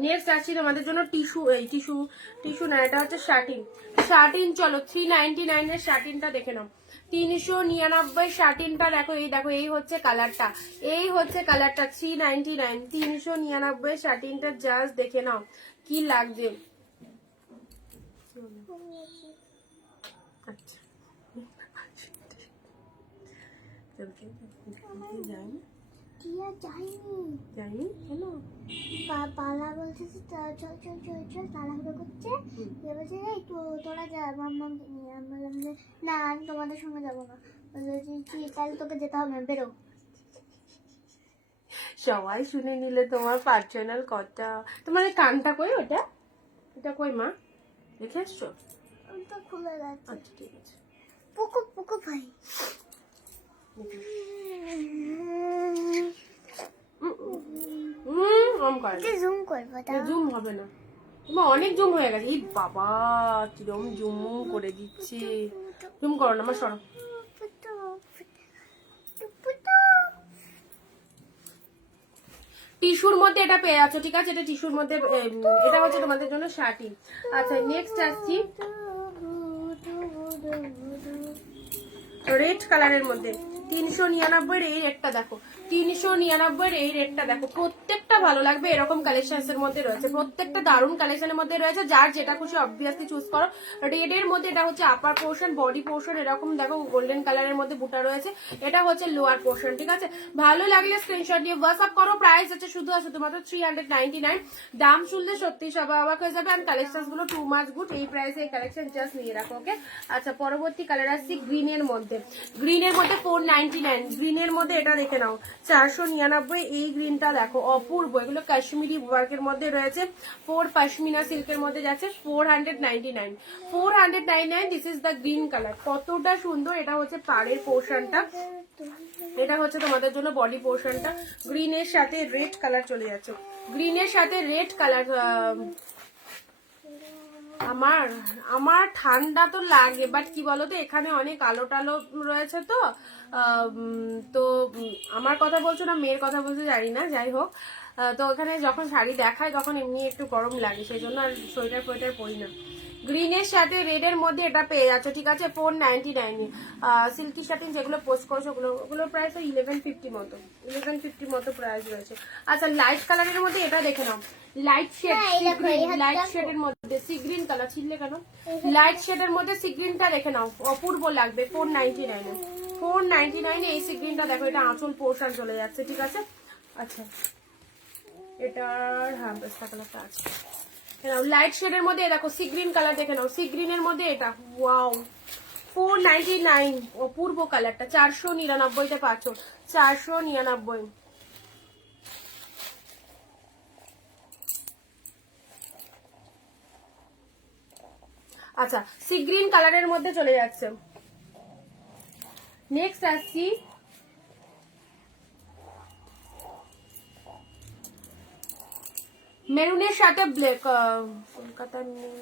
নেক্সট আসছি তোমাদের জন্য টিস্যু, এই টিস্যু, টিস্যু না, এটা হচ্ছে শাটিন, শাটিন। চলো 399 এর শাটিনটা দেখে নাও, 399 শাটিনটা দেখো, এই দেখো, এই হচ্ছে কালারটা, এই হচ্ছে কালারটা, 399, 399 শাটিনটা জাস্ট দেখে নাও কি লাগছে। আচ্ছা যাইনি কেন? পালা বলতেছে চল চল চল চল চল, তাড়াহুড়ো করছে, বলছে এই তোরা যা মাম্মাকে নিয়ে। আমি বললাম যে না আমি তোমাদের সঙ্গে যাবো না। বললো যে ঠিক তাহলে তোকে যেতে হবে, বেরো। সবাই শুনে নিলে তোমার পার্সোনাল কথা। তোমার এই কানটা কই, ওটা এটা কই মা, দেখে এসছো? ওটা খুলে গেছে। আচ্ছা ঠিক আছে। পুকু পুকু ভাই জুম করবো, জুম হবে না, তোমার অনেক জুম হয়ে গেছে। এই বাবা কিরম জুম করে দিচ্ছে, জুম করো না আমার, সরো। টিস্যুর মধ্যে এটা পেয়ে যাচ্ছ, ঠিক আছে, এটা টিস্যুর মধ্যে, এটা হচ্ছে তোমাদের জন্য শার্টি। আচ্ছা নেক্সট আসছি রেড কালারের মধ্যে, 399 এই রেটটা দেখো, 399 এই রেটটা দেখো, প্রত্যেকটা ভালো লাগবে, এরকম কালেকশনস এর মধ্যে রয়েছে, প্রত্যেকটা দারুণ কালেকশনের মধ্যে রয়েছে, যার যেটা খুশি অবভিয়াসলি চুজ করো। রেড এর মধ্যে এটা হচ্ছে আপার পোর্শন, বডি পোর্শন এরকম দেখো গোল্ডেন কালারের মধ্যে বুটা রয়েছে, এটা হচ্ছে লোয়ার পোর্শন, ঠিক আছে। ভালো লাগলে স্ক্রিনশট দিয়ে হোয়াটসঅ্যাপ করো। প্রাইস হচ্ছে শুধু আর শুধুমাত্র 399, দাম শুনলে সত্যি সবাই অবাক হয়ে যাবে। আর কালেকশন গুলো টু মাচ গুড, এই প্রাইসে এই কালেকশন জাস্ট নিয়ে রাখো, ওকে। আচ্ছা পরবর্তী কালার আসছি গ্রিনের মধ্যে, গ্রিনের মধ্যে 499, গ্রিনের মধ্যে এটা দেখে নাও 499, এই গ্রিনটা দেখো অপূর্ব, এগুলো কাশ্মীরি ওয়ার্কের মধ্যে রয়েছে, 4 পশমিনা সিল্কের মধ্যে যাচ্ছে, 499, 499, this is the green colour, কতটা সুন্দর। এটা হচ্ছে পাড়ের পোর্শনটা, এটা হচ্ছে তোমাদের জন্য বডি পোর্শনটা, গ্রিনের সাথে রেড কালার চলে যাচ্ছে, গ্রিনের সাথে রেড কালার। আমার আমার ঠান্ডা তো লাগে, বাট কি বলতো এখানে অনেক আলো টালো রয়েছে, তো তো আমার কথা বলছো না মেয়ের কথা বলছো জানি না, যাই হোক। তো ওখানে যখন শাড়ি দেখায় তখন এমনি একটু গরম লাগে, সেই জন্য আর সোয়েটার ফোয়েটার পরি না। গ্রিনের সাথে রেড এর মধ্যে এটা পেয়ে যাচ্ছ, ঠিক আছে, 499। সিল্কি শাটিন যেগুলো পোস্ট করেছো ওগুলোর প্রাইস 1150 মতো, 1150 মতো প্রাইস রয়েছে। আচ্ছা লাইট কালারের মধ্যে এটা দেখে নাও, লাইট শেড, লাইট শেডের মধ্যে সি গ্রিন কালার, ছিললে কেন? লাইট শেডের মধ্যে সি গ্রিনটা দেখে নাও, অপূর্ব লাগবে, 499, 499 এই সি গ্রিনটা দেখো, এটা আঁচল পোর্শন চলে যাচ্ছে, ঠিক আছে। আচ্ছা এটার হ্যাঁ বেস্তা কালারটা আছে, লাইট শেডের মধ্যে দেখো সি গ্রিন কালার দেখে নাও, সি গ্রিনের মধ্যে এটা, ওয়াও 499, অপূর্ব কালারটা, 499 পাচ্ছ, 499। আচ্ছা সি গ্রিন কালারের মধ্যে চলে যাচ্ছে। নেক্সট আসছি মেরুনের সাথে ব্ল্যাক, কলকাতা নেই,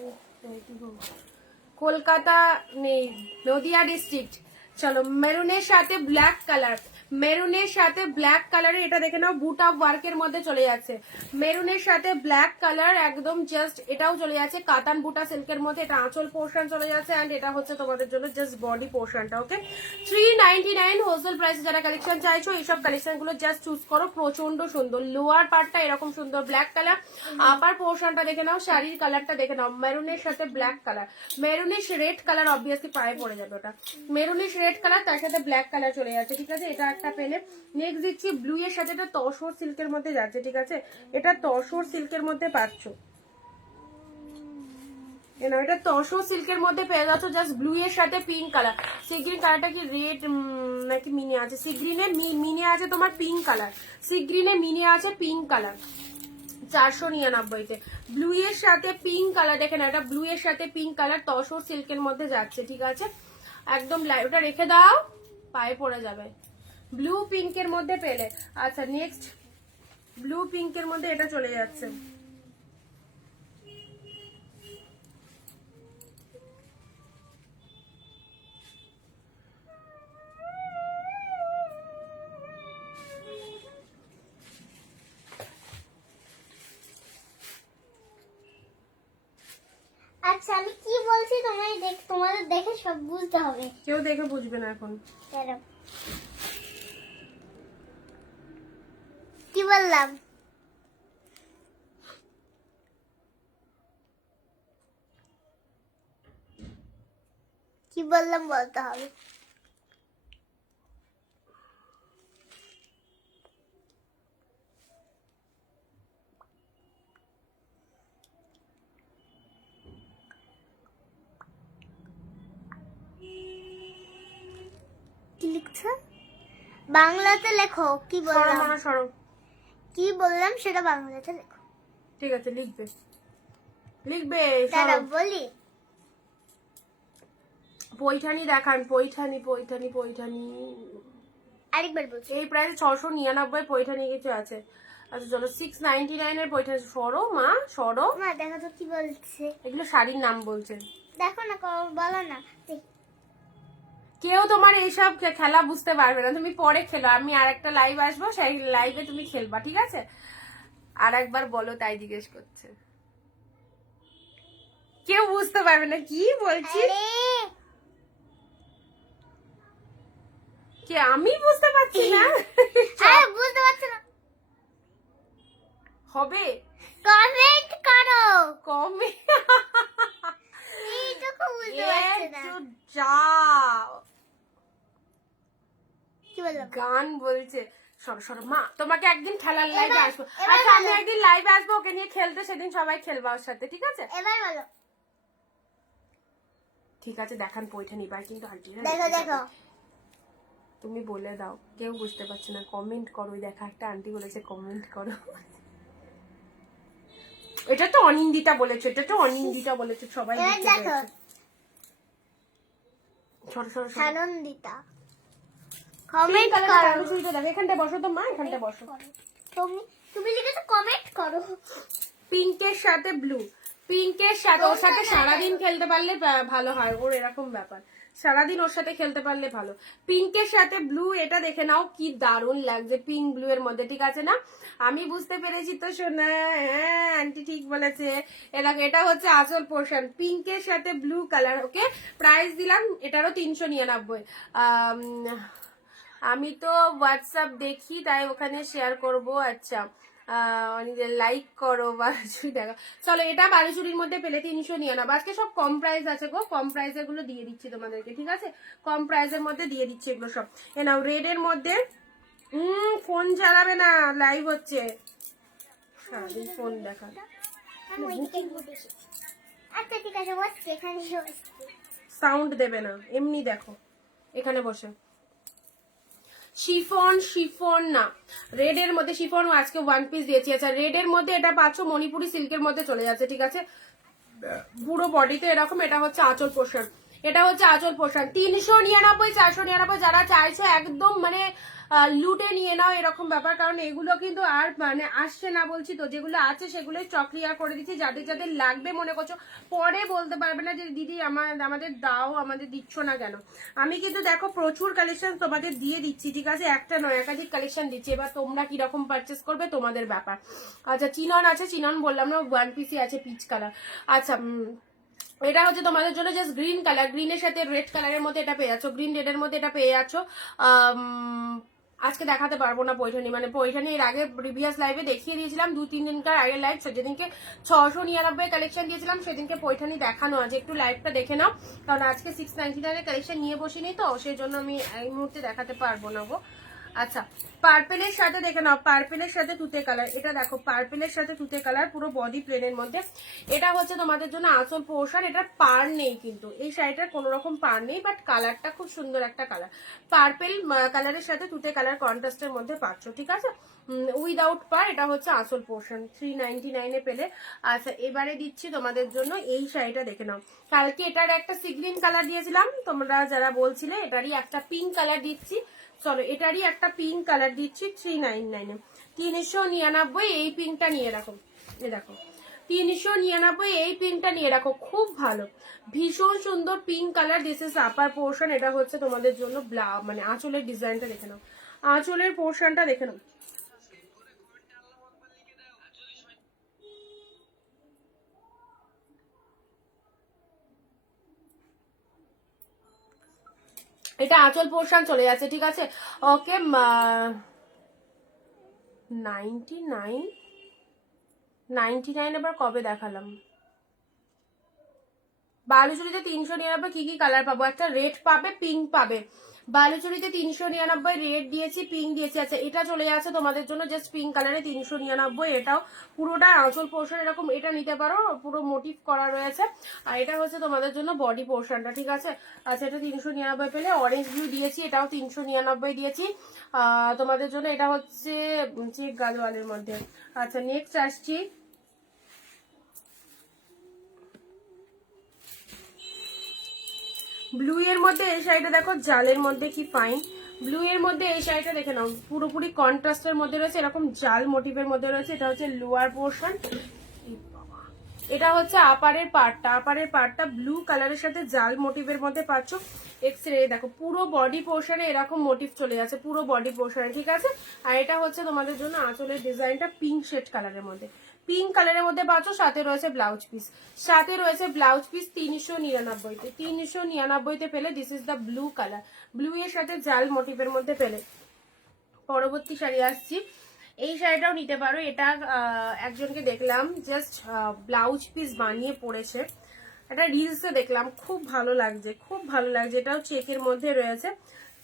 কলকাতা নেই, নদিয়া ডিস্ট্রিক্ট। চলো মেরুনের সাথে ব্ল্যাক কালার, মেরুনের সাথে ব্ল্যাক কালারের এটা দেখে নাও, বুট আপ ওয়ার্কের মধ্যে চলে যাচ্ছে, মেরুনের সাথে ব্ল্যাক কালার একদম জাস্ট, এটাও চলে যাচ্ছে কাতান বুটা সিল্কের মধ্যে, এটা আঁচল পোর্শন চলে যাচ্ছে, এন্ড এটা হচ্ছে তোমাদের জন্য জাস্ট বডি পোর্শনটা, ওকে। 399 হোলসেল প্রাইসে যারা কালেকশন চাইছো এইসব কালেকশন গুলো জাস্ট চুজ করো, প্রচন্ড সুন্দর। লোয়ার পার্টটা এরকম সুন্দর ব্ল্যাক কালার, আপার পোর্শনটা দেখে নাও, শাড়ির কালারটা দেখে নাও, মেরুনের সাথে black colour, maroonish red colour obviously পায়ে পড়ে যাবে, ওটা মেরুনিশ রেড কালার, তার সাথে ব্ল্যাক কালার চলে যাচ্ছে, ঠিক আছে। এটা একটা পেলে। নেক্সট দিচ্ছি ব্লু এর সাথে, এটা তসর সিল্কের মধ্যে যাচ্ছে, ঠিক আছে, এটা তসর সিল্কের মধ্যে পাচ্ছ, এটা তসর সিল্কের মধ্যে পেয়ে যাচ্ছ, জাস্ট ব্লু এর সাথে পিঙ্ক কালার, সি গ্রিন কালারটা কি রেড নাকি মিনি আছে, সি গ্রিনে মিনি আছে তোমার পিঙ্ক কালার, সি গ্রিনে মিনি আছে পিঙ্ক কালার, 499-তে ব্লু এর সাথে পিঙ্ক কালার, দেখেন এটা ব্লু এর সাথে পিঙ্ক কালার তসর সিল্কের মধ্যে যাচ্ছে, ঠিক আছে, একদম লাইট, ওটা রেখে দাও পায়ে পড়ে যাবে, ব্লু পিঙ্কের মধ্যে পেলে। আচ্ছা নেক্সট ব্লু পিঙ্কের মধ্যে এটা চলে যাচ্ছে, আচ্ছা আমি কি বলছি তোমাদের দেখে সব বুঝতে হবে। কেউ দেখে বুঝবে না এখন। দাঁড়াও। কি বললাম? কি বললাম বলতে হবে। কি লিখছো? বাংলাতে লেখো। কি সরো বললাম? মনে সরো। কি বললাম সেটা বাংলাতে লেখো। ঠিক আছে, লিখবে লিখবে। দাঁড়াও বলি। পৈঠানি দেখান, পৈঠানি পৈঠানি পৈঠানি। আরেকবার বলছি। এই প্রায় 699 পৈঠানি কিছু আছে। আচ্ছা চলো, 699 এর পৈঠানি। সরো মা, সরো। মা দেখো তো কি বলছে। এগুলো শাড়ির নাম বলছে। দেখো না, বলো না। কেউ তোমার এইসব খেলা বুঝতে পারবে না, তুমি পরে খেলো। আমি আর একটা লাইভ আসবো, সেই লাইভে তুমি খেলবা, ঠিক আছে? আর একবার বলো, তাই জিজ্ঞেস করছে। কেউ বুঝতে পারবে না কি বলছি। কি আমি বুঝতে পারছি না? বুঝতে পারছো না? হবে, কমেন্ট করো। কমেন্ট। এইটুকু বুঝতে পারছো না? যাও। কি বললাম? গান বলছে। সরো সরো মা, তোমাকে একদিন খেলার লাইভে আসবো। এবার আচ্ছা আমি বলো। একদিন লাইভে আসবো ওকে নিয়ে খেলতে, সেদিন সবাই খেলবা ওর সাথে, ঠিক আছে? এবার বলো। ঠিক আছে, দেখান পৈঠানি। এবার কিন্তু আন্টিরা দেখো দেখো। তুমি বলে দাও, কেউ বুঝতে পারছে না। কমেন্ট করো। দেখা একটা আন্টি বলেছে কমেন্ট করো। এটা তো অনিন্দিতা বলেছে, এটা তো অনিন্দিতা বলেছে, সবাই এবার বুঝতে দেখো। পেরেছে। সরো সরো সরো। আনন্দিতা কমেন্ট করো। দেখো, এখানটা বসো তো মা, এখানটা বসো। তুমি লিখেছো কমেন্ট করো। পিঙ্কের সাথে ব্লু, পিঙ্কের সাথে ওর সাথে সারাদিন খেলতে পারলে ভালো হয়। ওর এরকম ব্যাপার, সারাদিন ওর সাথে খেলতে পারলে ভালো। পিঙ্কের সাথে ব্লু, এটা দেখে নাও কি দারুণ লাগছে পিঙ্ক ব্লু এর মধ্যে, ঠিক আছে না? আমি বুঝতে পেরেছি তো সোনা। হ্যাঁ আন্টি ঠিক বলেছে। এটা হচ্ছে আসল পোর্শন, পিঙ্কের সাথে ব্লু কালার। ওকে, প্রাইস দিলাম এটারও 399। আমি তো হোয়াটসঅ্যাপ দেখি, তাই ওখানে শেয়ার করব। আচ্ছা, লাইক করো বালুচুরি দেখা। চলো, এটা বালুচুরির মধ্যে পেলে 399। আজকে সব কম প্রাইস আছে গো, কম প্রাইসের গুলো দিয়ে দিচ্ছি তোমাদেরকে, ঠিক আছে? কম প্রাইসের মধ্যে দিয়ে দিচ্ছি এগুলো সব। এ নাও, রেড এর মধ্যে। ফোন চালাবে না, লাইভ হচ্ছে। সারাদিন ফোন দেখা। আচ্ছা ঠিক আছে, বসছি এখানে বসছি। সাউন্ড দেবে না, এমনি দেখো এখানে বসে। শিফন, শিফন না, রেড এর মধ্যে শিফন আজকে 1 পিস দিয়েছি। আচ্ছা, রেড এর মধ্যে এটা পাচ্ছ মণিপুরি সিল্কের মধ্যে চলে যাচ্ছে, ঠিক আছে? পুরো বডিতে এরকম। এটা হচ্ছে আঁচল পোর্শন, এটা হচ্ছে আঁচল পোর্শন। 399, 499। যারা চাইছো একদম মানে লুটে নিয়ে নাও এরকম ব্যাপার, কারণ এগুলো কিন্তু আর মানে আসছে না, বলছি তো। যেগুলো আছে সেগুলোই স্টক ক্লিয়ার করে দিচ্ছি। যাদের যাদের লাগবে মনে করছো, পরে বলতে পারবে না যে দিদি আমাদের দাও, আমাদের দিচ্ছ না কেন। আমি কিন্তু দেখো প্রচুর কালেকশন তোমাদের দিয়ে দিচ্ছি, ঠিক আছে? একটা নয়, একাধিক কালেকশন দিচ্ছি। এবার তোমরা কিরকম পারচেস করবে তোমাদের ব্যাপার। আচ্ছা, চিনন আছে, চিনন বললাম না, 1 পিসি আছে পিচ কালার। আচ্ছা, এটা হচ্ছে তোমাদের জন্য জাস্ট গ্রিন কালার, গ্রিনের সাথে রেড কালারের মধ্যে এটা পেয়ে যাচ্ছ, গ্রিন রেড এর মধ্যে এটা পেয়ে যাচ্ছ। আজকে দেখাতে পারবো না পৈঠানি, মানে পৈঠানি এর আগে প্রিভিয়াস লাইভে দেখিয়ে দিয়েছিলাম, 2-3 দিনকার আগের লাইভ। যেদিনকে 699 কালেকশন দিয়েছিলাম সেদিনকে পৈঠানি দেখানো আছে। একটু লাইভটা দেখে নাও, কারণ আজকে 699 এর কালেকশন নিয়ে বসিনি তো, সেই জন্য আমি এই মুহূর্তে দেখাতে পারবো না গো। আচ্ছা, পার্পেলের সাথে দেখে নাও, পার্পেলের সাথে তুতে কালার। এটা দেখো, পার্পেলের সাথে তুতে কালার, পুরো বডি প্লেনের মধ্যে। এটা হচ্ছে তোমাদের জন্য আঁচল পোর্শন। এটা পার নেই কিন্তু, এই শাড়িটার কোনো রকম পার নেই, বাট কালারটা খুব সুন্দর একটা কালার। পার্পেল কালারের সাথে তুতে কালার কন্ট্রাস্টের মধ্যে পাচ্ছ, ঠিক আছে? উইদাউট পার। এটা হচ্ছে আঁচল পোর্শন, 399 এ পেলে। আচ্ছা, এবারে দিচ্ছি তোমাদের জন্য এই শাড়িটা, দেখে নাও। কালকে এটার একটা সি গ্রিন কালার দিয়েছিলাম, তোমরা যারা বলছিলে। এটারই একটা পিঙ্ক কালার দিচ্ছি। চলো, এটারই একটা পিঙ্ক কালার দিচ্ছি 399 এ। 399 এই পিঙ্কটা নিয়ে রাখো। এ দেখো, 399 এই পিঙ্কটা নিয়ে রাখো, খুব ভালো, ভীষণ সুন্দর pink colour. This is upper portion. এটা হচ্ছে তোমাদের জন্য মানে আঁচলের ডিজাইনটা দেখে নাও, আঁচলের পোর্শনটা দেখে নাও। এটা আঁচল পোর্শন চলে যাচ্ছে, ঠিক আছে। ওকে, 99 এবার কবে দেখালাম? বালুচুরিতে 399 কি কি কালার পাবো? একটা রেড পাবে, পিঙ্ক পাবে। বালুচুরিতে 399 রেড দিয়েছি, পিঙ্ক দিয়েছি। আচ্ছা, এটা চলে যাচ্ছে তোমাদের জন্য জাস্ট পিঙ্ক কালারে 399। এটাও পুরোটা আঁচল পোর্শন এরকম, এটা নিতে পারো, পুরো মোটিভ করা রয়েছে। আর এটা হচ্ছে তোমাদের জন্য বডি পোর্শনটা, ঠিক আছে। আচ্ছা, এটা 399 পেলে। অরেঞ্জ ব্লু দিয়েছি, এটাও 399 দিয়েছি তোমাদের জন্য। এটা হচ্ছে চেক গাজওয়ালের মধ্যে। আচ্ছা, নেক্সট আসছি ব্লু এর মধ্যে। এই শাড়িটা দেখো, জালের মধ্যে কি ফাইন। ব্লু এর মধ্যে এই শাড়িটা দেখে নাও, পুরোপুরি কন্ট্রাস্টের মধ্যে রয়েছে, এরকম জাল মোটিভের মধ্যে রয়েছে। এটা হচ্ছে লোয়ার পোর্শন, এটা হচ্ছে আপারের পার্টটা। আপারের পার্টটা ব্লু কালারের সাথে জাল মোটিভের মধ্যে পাচ্ছ। এক্সরে দেখো, পুরো বডি পোর্শনে এরকম মোটিভ চলে যাচ্ছে, পুরো বডি পোর্শনে, ঠিক আছে। আর এটা হচ্ছে তোমাদের জন্য আঁচলের ডিজাইনটা পিঙ্ক শেড কালারের মধ্যে, পিঙ্ক কালারের মধ্যে পাচ্ছ। সাথে রয়েছে ব্লাউজ পিস, সাথে রয়েছে ব্লাউজ পিস 399-তে। 399-তে পেলে this is the blue colour, blue এর সাথে জাল মোটিভের মধ্যে পেলে। পরবর্তী শাড়ি আসছি, এই শাড়িটাও নিতে পারো। এটা একজনকে দেখলাম জাস্ট ব্লাউজ পিস বানিয়ে পড়েছে, এটা রিলসে দেখলাম, খুব ভালো লাগছে, খুব ভালো লাগছে। এটাও চেকের মধ্যে রয়েছে,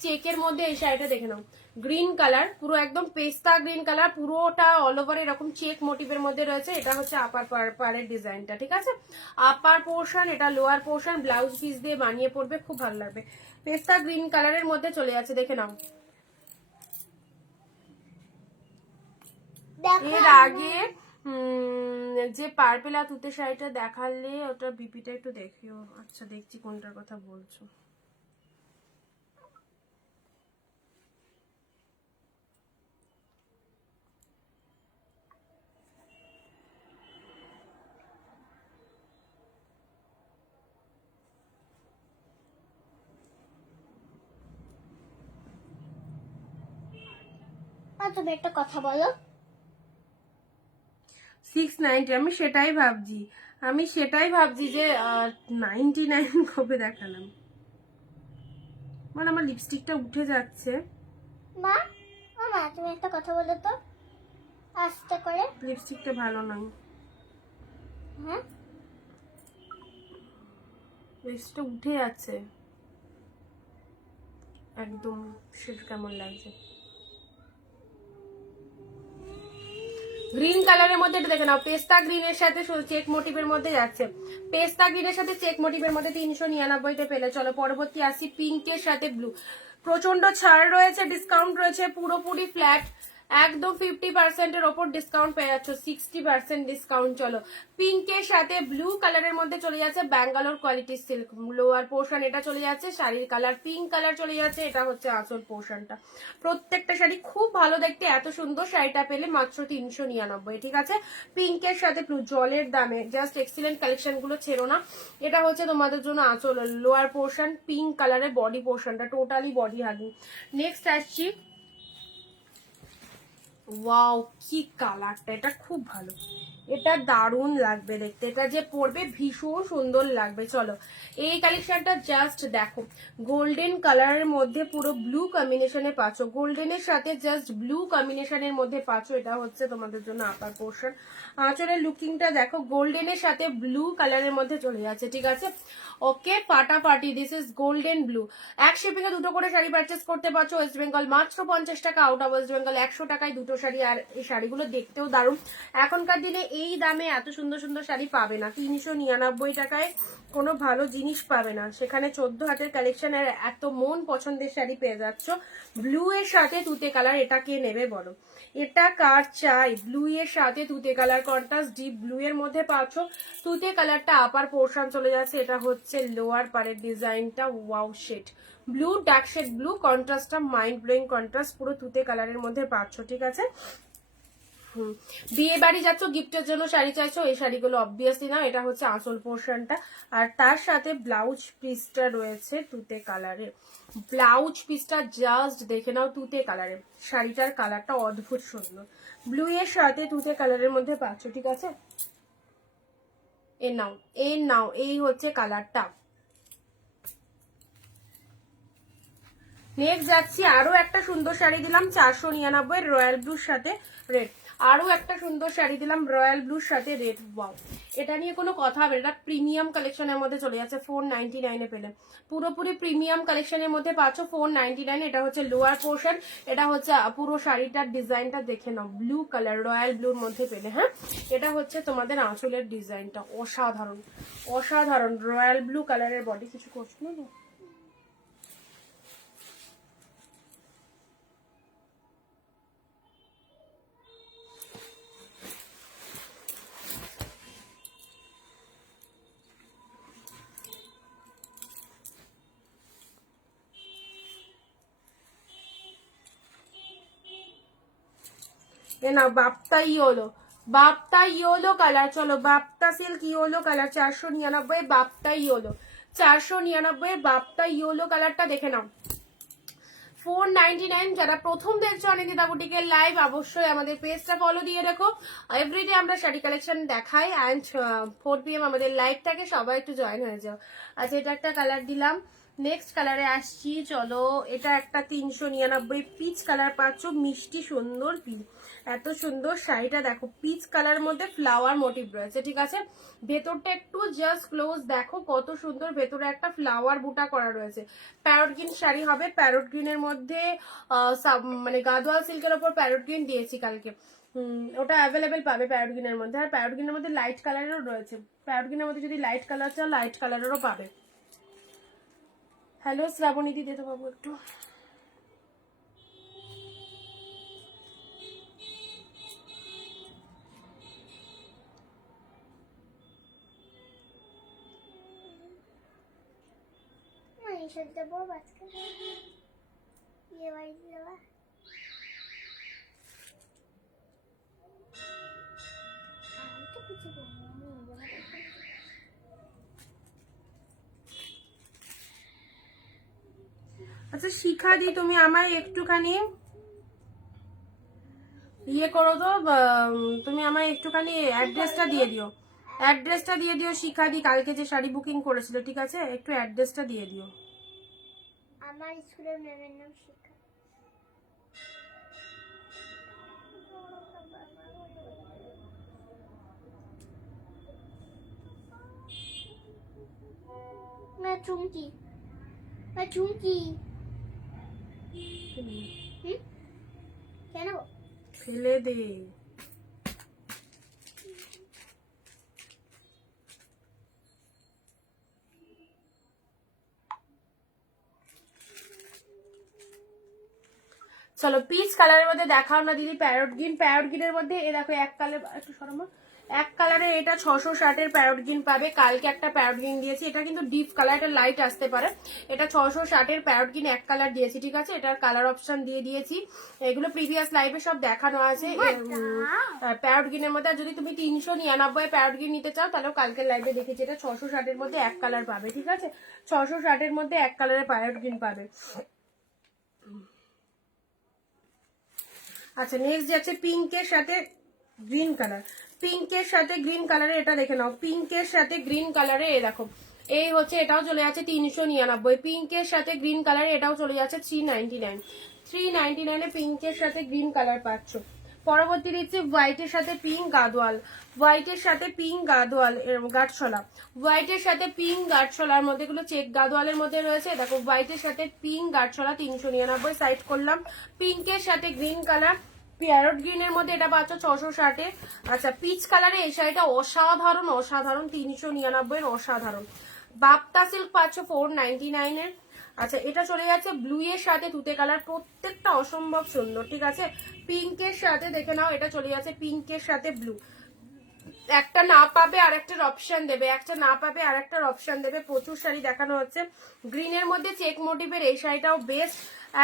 চেকের মধ্যে এই শাড়িটা দেখে নাও, গ্রিন কালার, পুরো একদম পেস্তা গ্রিন কালার, পুরোটা অল ওভার এরকম চেক মোটিভের মধ্যে রয়েছে। এটা হচ্ছে আপার পারের ডিজাইনটা, ঠিক আছে। আপার পোর্শন, এটা লোয়ার পোর্শন, ব্লাউজ পিস দিয়ে বানিয়ে পড়বে, খুব ভালো লাগবে। পেস্তা গ্রিন কালারের মধ্যে চলে যাচ্ছে, দেখে নাও। এর আগে যে পার্পেল আর তুতে শাড়িটা দেখালে, ওটা বিপিটা একটু দেখিও। আচ্ছা, দেখছি কোনটার কথা বলছো। তুমি একটা কথা বলো। 690, আমি সেটাই ভাবছি যে 99 কবে দেখালাম। মানে আমার লিপস্টিকটা উঠে যাচ্ছে। মা, মা তুমি একটা কথা বলো তো আস্তে করে। লিপস্টিকটা ভালো নয়, হ্যাঁ, লিপস্টিকটা উঠে যাচ্ছে একদম। সেটা কেমন লাগছে? গ্রিন কালারের মধ্যে এটা দেখে নাও, পেস্তা গ্রিনের সাথে চেক মোটিভের মধ্যে যাচ্ছে। পেস্তা গ্রিনের সাথে চেক মোটিভের মধ্যে 399-তে পেলে। চলো পরবর্তী আসি, পিঙ্কের সাথে ব্লু। প্রচন্ড ছাড় রয়েছে, ডিসকাউন্ট রয়েছে, পুরোপুরি ফ্ল্যাট, একদম 50%-এর ওপর ডিসকাউন্ট পেয়ে যাচ্ছ, 60% ডিসকাউন্ট। চলো, পিঙ্কের সাথে ব্লু কালারের মধ্যে চলে যাচ্ছে Bangalore quality silk, lower portion এটা চলে যাচ্ছে, শাড়ির কালার পিঙ্ক কালার চলে যাচ্ছে। এটা হচ্ছে আঁচল পোর্শনটা। প্রত্যেকটা শাড়ি খুব ভালো দেখতে, এত সুন্দর শাড়িটা পেলে মাত্র 399, ঠিক আছে। পিঙ্কের সাথে ব্লু, জলের দামে জাস্ট এক্সিলেন্ট কালেকশন গুলো ছেড়ো না। এটা হচ্ছে তোমাদের জন্য আঁচল, লোয়ার পোর্শন পিঙ্ক কালারের, বডি পোর্শনটা টোটালি বডি হাগিং। নেক্সট আসছি, ওয়াও কি কালারটা, এটা খুব ভালো, এটা দারুণ লাগবে দেখতে, এটা যে পরবে ভীষণ সুন্দর লাগবে। চলো, এই কালেকশনটা জাস্ট দেখো, গোল্ডেন কালারের মধ্যে পুরো ব্লু কম্বিনেশনে পাচ্ছ, গোল্ডেনের সাথে জাস্ট ব্লু কম্বিনেশনের মধ্যে পাচ্ছ। এটা হচ্ছে তোমাদের জন্য আপার পোর্শন। আঁচলের লুকিংটা দেখো, গোল্ডেনের সাথে ব্লু কালারের মধ্যে চলে যাচ্ছে, ঠিক আছে। ওকে, ফাটাফাটি, দিস ইজ গোল্ডেন ব্লু। এক শিপিংয়ে দুটো করে শাড়ি পারচেস করতে পারছো ওয়েস্ট বেঙ্গল, মাত্র 50 টাকা, আউট অফ ওয়েস্ট বেঙ্গল 100 টাকায় দুটো শাড়ি। আর এই শাড়িগুলো দেখতেও দারুণ, এখনকার দিনে এই দামে এত সুন্দর সুন্দর শাড়ি পাবে না। 399 টাকায় কোনো ভালো জিনিস পাবে না, সেখানে 14 হাতের কালেকশনের এত মন পছন্দের শাড়ি পেয়ে যাচ্ছ। ব্লু এর সাথে তুতে কালার, এটা কে নেবে বলো? এটা কার চাই? ব্লু এর সাথে তুতে কালার, কন্ট্রাস্ট ডিপ ব্লু এর মধ্যে পাচ্ছ। তুতে কালারটা আপার পোর্শন চলে যাচ্ছে, এটা হচ্ছে লোয়ার পারের ডিজাইনটা, wow shade blue, dark shade blue, কন্ট্রাস্টটা মাইন্ড ব্লোয়িং কন্ট্রাস্ট, পুরো তুতে কালারের মধ্যে পাচ্ছ, ঠিক আছে। বিয়ে বাড়ি যাচ্ছ, গিফটের জন্য শাড়ি চাইছো, এই শাড়িগুলো অবভিয়াসলি না। এটা হচ্ছে আঁচল পোর্শনটা, আর তার সাথে ব্লাউজ পিসটা রয়েছে তুতে কালারের। ব্লাউজ পিসটা জাস্ট দেখে নাও, তুতে কালারের, শাড়িটার কালারটা অদ্ভুত সুন্দর, ব্লু এর সাথে তুতে কালারের মধ্যে পাচ্ছ, ঠিক আছে। এই নাও, এই হচ্ছে কালারটা। নেক্সট যাচ্ছি আরো একটা সুন্দর শাড়ি দিলাম 499 রয়্যাল ব্লুর সাথে রেড। আরো একটা সুন্দর শাড়ি দিলাম রয়্যাল ব্লুর সাথে রেড। ওয়াও, এটা নিয়ে কোনো কথা হবে, এটা প্রিমিয়াম কালেকশনের মধ্যে চলে যাচ্ছে 499 পেলে। পুরোপুরি প্রিমিয়াম কালেকশনের মধ্যে পাচ্ছ 499। এটা হচ্ছে লোয়ার পোর্শন, এটা হচ্ছে পুরো শাড়িটার ডিজাইনটা দেখে নাও, ব্লু কালার রয়্যাল ব্লুর মধ্যে পেলে। হ্যাঁ, এটা হচ্ছে তোমাদের আঁচলের ডিজাইনটা, অসাধারণ অসাধারণ রয়্যাল ব্লু কালারের বডি। কিছু করছো না? এ না, বাপ্তা ইয়েলো, বাপ্তা ইয়েলো কালার। চলো বাপ্তা সিল্ক ইয়েলো কালার 499, বাপ্তা ইয়েলো 499, বাপ্তা ইয়েলো কালারটা দেখে নাও 499। যারা প্রথম দেখছো অনিন্দিতা বুটিকের লাইভ, অবশ্যই আমাদের পেজটা ফলো দিয়ে রেখো। এভরিডে আমরা শাড়ি কালেকশন দেখাই অ্যান্ড 4 PM আমাদের লাইভ থাকে, সবাই একটু জয়েন হয়ে যাও। আচ্ছা, এটা একটা কালার দিলাম। নেক্সট কালারে আসছি, চলো এটা একটা 399 পিচ কালার পাচ্ছ, মিষ্টি সুন্দর পিচ। এত সুন্দর শাড়িটা দেখো, পিচ কালার মধ্যে ফ্লাওয়ার মোটিভ রয়েছে, ঠিক আছে। ভেতরটা একটু জাস্ট ক্লোজ দেখো কত সুন্দর, ভেতরে একটা ফ্লাওয়ার বুটা করা রয়েছে। প্যারট গ্রিন শাড়ি হবে, প্যারট গ্রিনের মধ্যে মানে গাদোয়াল সিল্কের ওপর প্যারট গ্রিন দিয়েছি কালকে। ওটা অ্যাভেলেবেল পাবে প্যারট গ্রিনের মধ্যে। আর প্যারট গ্রিনের মধ্যে লাইট কালারেরও রয়েছে, প্যারট গ্রিনের মধ্যে যদি লাইট কালার চাও লাইট কালারেরও পাবে। হ্যালো শ্রাবণী দি, দিতে পাবো একটু। এইসব দেবো আজকে বিয়ে বাড়ি দেওয়া। আমি তো কিছু বলিনি। আচ্ছা শিখা দি, তুমি আমায় একটুখানি ইয়ে করো তো, তুমি আমায় একটুখানি অ্যাড্রেসটা দিয়ে দিও, অ্যাড্রেসটা দিয়ে দিও শিখা দি। কালকে যে শাড়ি বুকিং করেছিল, ঠিক আছে, একটু অ্যাড্রেসটা দিয়ে দিও। আমার স্কুলের ম্যামের নাম শিখা। না চুমকি, না চুমকি। কেন ফেলে দে। চলো পিচ কালারের মধ্যে দেখাও না দিদি, প্যারট গ্রিন। প্যারট গ্রিনের মধ্যে এ দেখো এক কালার, একটু সরমা, এক কালারে এটা 660 প্যারট গ্রিন পাবে। কালকে একটা প্যারট গ্রিন দিয়েছি, এটা কিন্তু ডিপ কালার, এটা লাইট আসতে পারে। এটা 660 প্যারট গ্রিন এক কালার দিয়েছি, ঠিক আছে। এটার কালার অপশন দিয়ে দিয়েছি, এগুলো প্রিভিয়াস লাইভে সব দেখানো আছে প্যারট গ্রিনের মধ্যে। আর যদি তুমি 399 প্যারট গ্রিন নিতে চাও তাহলেও কালকের লাইভে দেখেছি, এটা 660 মধ্যে এক কালার পাবে, ঠিক আছে। 660 মধ্যে এক কালারের প্যারট গ্রিন পাবে। আচ্ছা নেক্সট যাচ্ছে পিঙ্কের সাথে গ্রিন কালার, পিঙ্কের সাথে গ্রিন কালারে। এটা দেখে নাও, পিঙ্কের সাথে গ্রিন কালারে। এ দেখো, এই হচ্ছে, এটাও চলে যাচ্ছে 399। পিঙ্কের সাথে গ্রিন কালারে এটাও চলে যাচ্ছে 399। 399 পিঙ্কের সাথে গ্রিন কালার পাচ্ছ। পরবর্তী দিচ্ছি হোয়াইটের সাথে পিঙ্ক গাদোয়াল, হোয়াইটের সাথে পিঙ্ক গাদোয়াল গাঠছলা, হোয়াইটের সাথে পিঙ্ক গাঠছলার মধ্যে গুলো চেক গাদোয়ালের মধ্যে রয়েছে। দেখো হোয়াইটের সাথে পিঙ্ক গাঠছলা 399 সাইড করলাম। পিঙ্কের সাথে গ্রিন কালার, প্যারট গ্রিনের মধ্যে এটা পাচ্ছ 660। আচ্ছা পিচ কালারে এই শাড়িটা অসাধারণ অসাধারণ, 399 অসাধারণ। বাপ্তা সিল্ক পাচ্ছ 499 আচ্ছা এটা চলে যাচ্ছে ব্লু এর সাথে তুতে কালার, প্রত্যেকটা অসম্ভব সুন্দর, ঠিক আছে। পিঙ্কের সাথে দেখে নাও, এটা চলে যাচ্ছে পিঙ্কের সাথে ব্লু। একটা না পাবে আর একটার অপশন দেবে, একটা না পাবে আর একটার অপশন দেবে। প্রচুর শাড়ি দেখানো হচ্ছে। গ্রিনের মধ্যে চেক মোটিভের এই শাড়িটাও বেস্ট,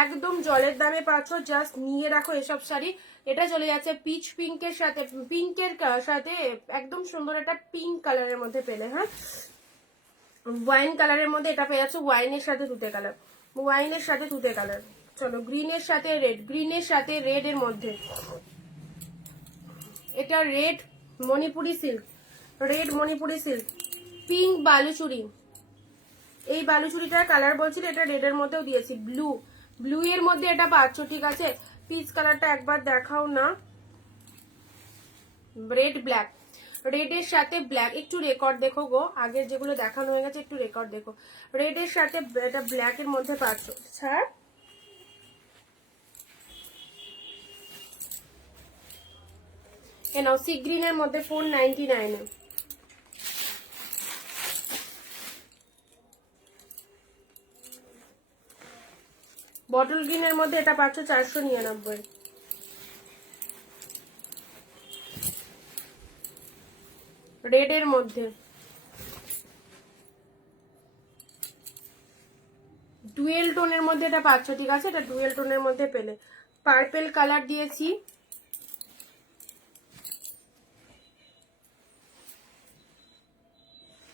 একদম জলের দামে পাচ্ছ, জাস্ট নিয়ে রাখো এসব শাড়ি। এটা চলে যাচ্ছে পিচ পিঙ্কের সাথে, পিঙ্কের সাথে একদম সুন্দর একটা পিঙ্ক কালারের মধ্যে পেলে। হ্যাঁ, ওয়াইন কালারের মধ্যে এটা পেয়ে যাচ্ছে, ওয়াইনের সাথে তুতে কালার, ওয়াইনের সাথে তুতে কালার। চলো গ্রিনের সাথে রেড, গ্রিনের সাথে রেড এর মধ্যে এটা red Manipuri silk, red Manipuri silk, pink Baluchari. এই বালুচুরিটার কালার বলছিল, এটা রেড এর মধ্যেও দিয়েছি, ব্লু ব্লু এর মধ্যে এটা পাচ্ছ, ঠিক আছে। পিচ কালারটা একবার দেখাও না। রেড ব্ল্যাক, রেডের সাথে ব্ল্যাক, একটু রেকর্ড দেখো গো, আগের যেগুলো দেখানো হয়ে গেছে একটু রেকর্ড দেখো। রেডের সাথে এটা ব্ল্যাক এর মধ্যে পাচ্ছ, স্যার। এ নাও সি গ্রিন এর মধ্যে 499 এ। বটল গ্রিন এর মধ্যে এটা পাচ্ছ 499। রেড এর মধ্যে ডুয়েল টোনের মধ্যে এটা পাচ্ছ, ঠিক আছে। এটা ডুয়েল টোনের মধ্যে পেলে। পার্পেল কালার দিয়েছি,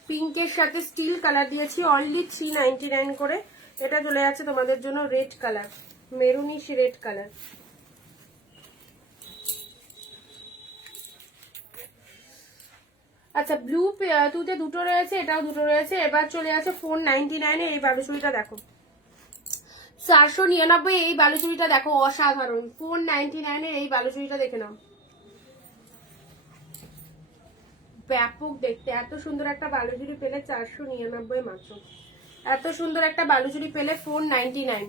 পিঙ্কের সাথে স্টিল কালার দিয়েছি, অনলি 399 করে। এটা চলে যাচ্ছে তোমাদের জন্য red colour, maroonish red colour. আচ্ছা, ব্লু তুতে দুটো রয়েছে, এটাও দুটো রয়েছে। এবার চলে আছে 499 এই বালুচুরিটা দেখো, 499 এই বালুচুরিটা দেখো, অসাধারণ। 499 এই বালুচুরিটা দেখে নাও, ব্যাপক দেখতে। এত সুন্দর একটা বালুচুরি পেলে 499 মাত্র। এত সুন্দর একটা বালুচুরি পেলে 499।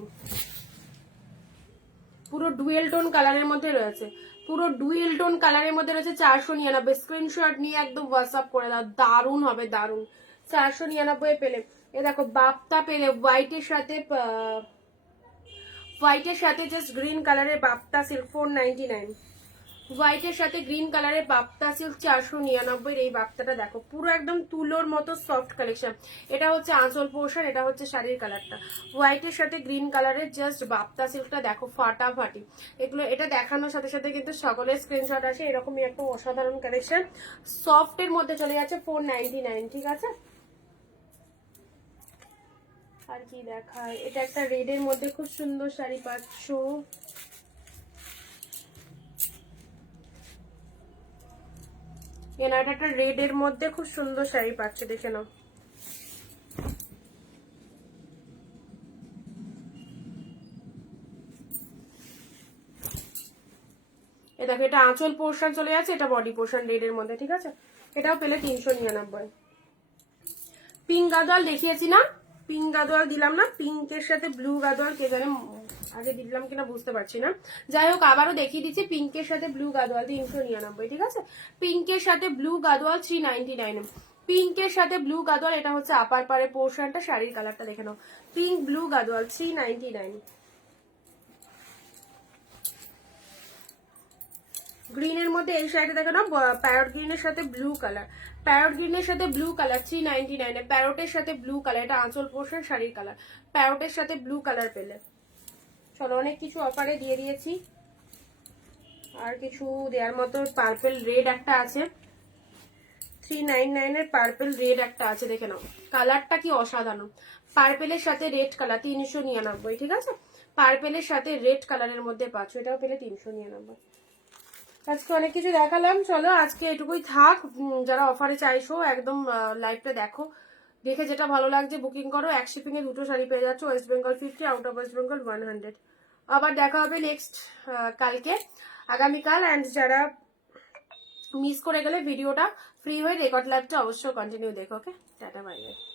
পুরো ডুয়েল টোন কালারের মধ্যে রয়েছে, পুরো ডুয়েল টোন কালারের মধ্যে রয়েছে 499। স্ক্রিনশট নিয়ে একদম হোয়াটসঅ্যাপ করে দাও, দারুণ হবে, দারুণ। 499 পেলে। এ দেখো বাপ্তা পেলে, হোয়াইটের সাথে জাস্ট গ্রিন কালারের বাপ্তা সিল্ক 499। হোয়াইটের সাথে গ্রিন কালারের বাপ্তা সিল্ক 499 এই বাপ্তাটা দেখো, পুরো একদম তুলোর মতো সফট কালেকশন। এটা হচ্ছে আঁচল পোর্শন, এটা হচ্ছে শাড়ির কালারটা। হোয়াইটের সাথে গ্রিন কালারের জাস্ট বাপ্তা সিল্কটা দেখো, ফাটাফাটি। এগুলো এটা দেখানোর সাথে সাথে কিন্তু সকলের স্ক্রিনশট আসে। এরকমই একটা অসাধারণ কালেকশন সফটের মধ্যে চলে যাচ্ছে 499, ঠিক আছে। আর কি দেখায়, এটা একটা রেডের মধ্যে খুব সুন্দর শাড়ি পাচ্ছ। এটা একটা রেড এর মধ্যে খুব সুন্দর শাড়ি পাচ্ছে, দেখে নাও। এ দেখো, এটা আঁচল পোর্শন চলে যাচ্ছে, এটা বডি পোর্শন রেড এর মধ্যে, ঠিক আছে। এটাও পেলে 399। পিঙ্ক গাদোয়াল দেখিয়েছি না, পিঙ্ক গাদোয়াল দিলাম না, পিঙ্কের সাথে ব্লু গাদোয়াল কে জানে আগে দিলাম কিনা বুঝতে পারছি না। যাই হোক, আবারও দেখিয়ে দিচ্ছি, পিঙ্কের সাথে ব্লু গাদোয়াল 399, ঠিক আছে। পিঙ্কের সাথে ব্লু গাদোয়াল 399। পিঙ্কের সাথে ব্লু গাদোয়াল, এটা হচ্ছে আপার পাড়ের পোর্শনটা, শাড়ির কালারটা দেখে নাও। Pink blue Gadwal 399। গ্রিনের মধ্যে এই শাড়িটা দেখে নাও, প্যারট গ্রিনের সাথে ব্লু কালার, প্যারট গ্রিনের সাথে ব্লু কালার 399। প্যারটের সাথে ব্লু কালার, এটা আঁচল পোর্শন শাড়ির কালার, প্যারটের সাথে ব্লু কালার পেলে। চলো, অনেক কিছু অফারে দিয়ে দিয়েছি, আর কিছু দেওয়ার মতো। পার্পেল রেড একটা আছে, 399 এর পার্পেল রেড একটা আছে, দেখে নাও কালারটা কি অসাধারণ। পার্পেলের সাথে রেড কালার 399, ঠিক আছে। পার্পেলের সাথে রেড কালারের মধ্যে পাচ্ছ, এটাও পেলে 399। আজকে অনেক কিছু দেখালাম, চলো আজকে এটুকুই থাক। যারা অফারে চাইছো একদম লাইভটা দেখো, দেখে যেটা ভালো লাগছে বুকিং করো। এক শিপিং এ দুটো শাড়ি পেয়ে যাচ্ছ, West Bengal 50, out of West Bengal 100। আবার দেখা হবে নেক্সট কালকে, আগামীকাল। অ্যান্ড যারা মিস করে গেলে ভিডিওটা, ফ্রি হয়ে রেকর্ড লাইভটা অবশ্যই কন্টিনিউ দেখো। ওকে, টাটা, বাই বাই।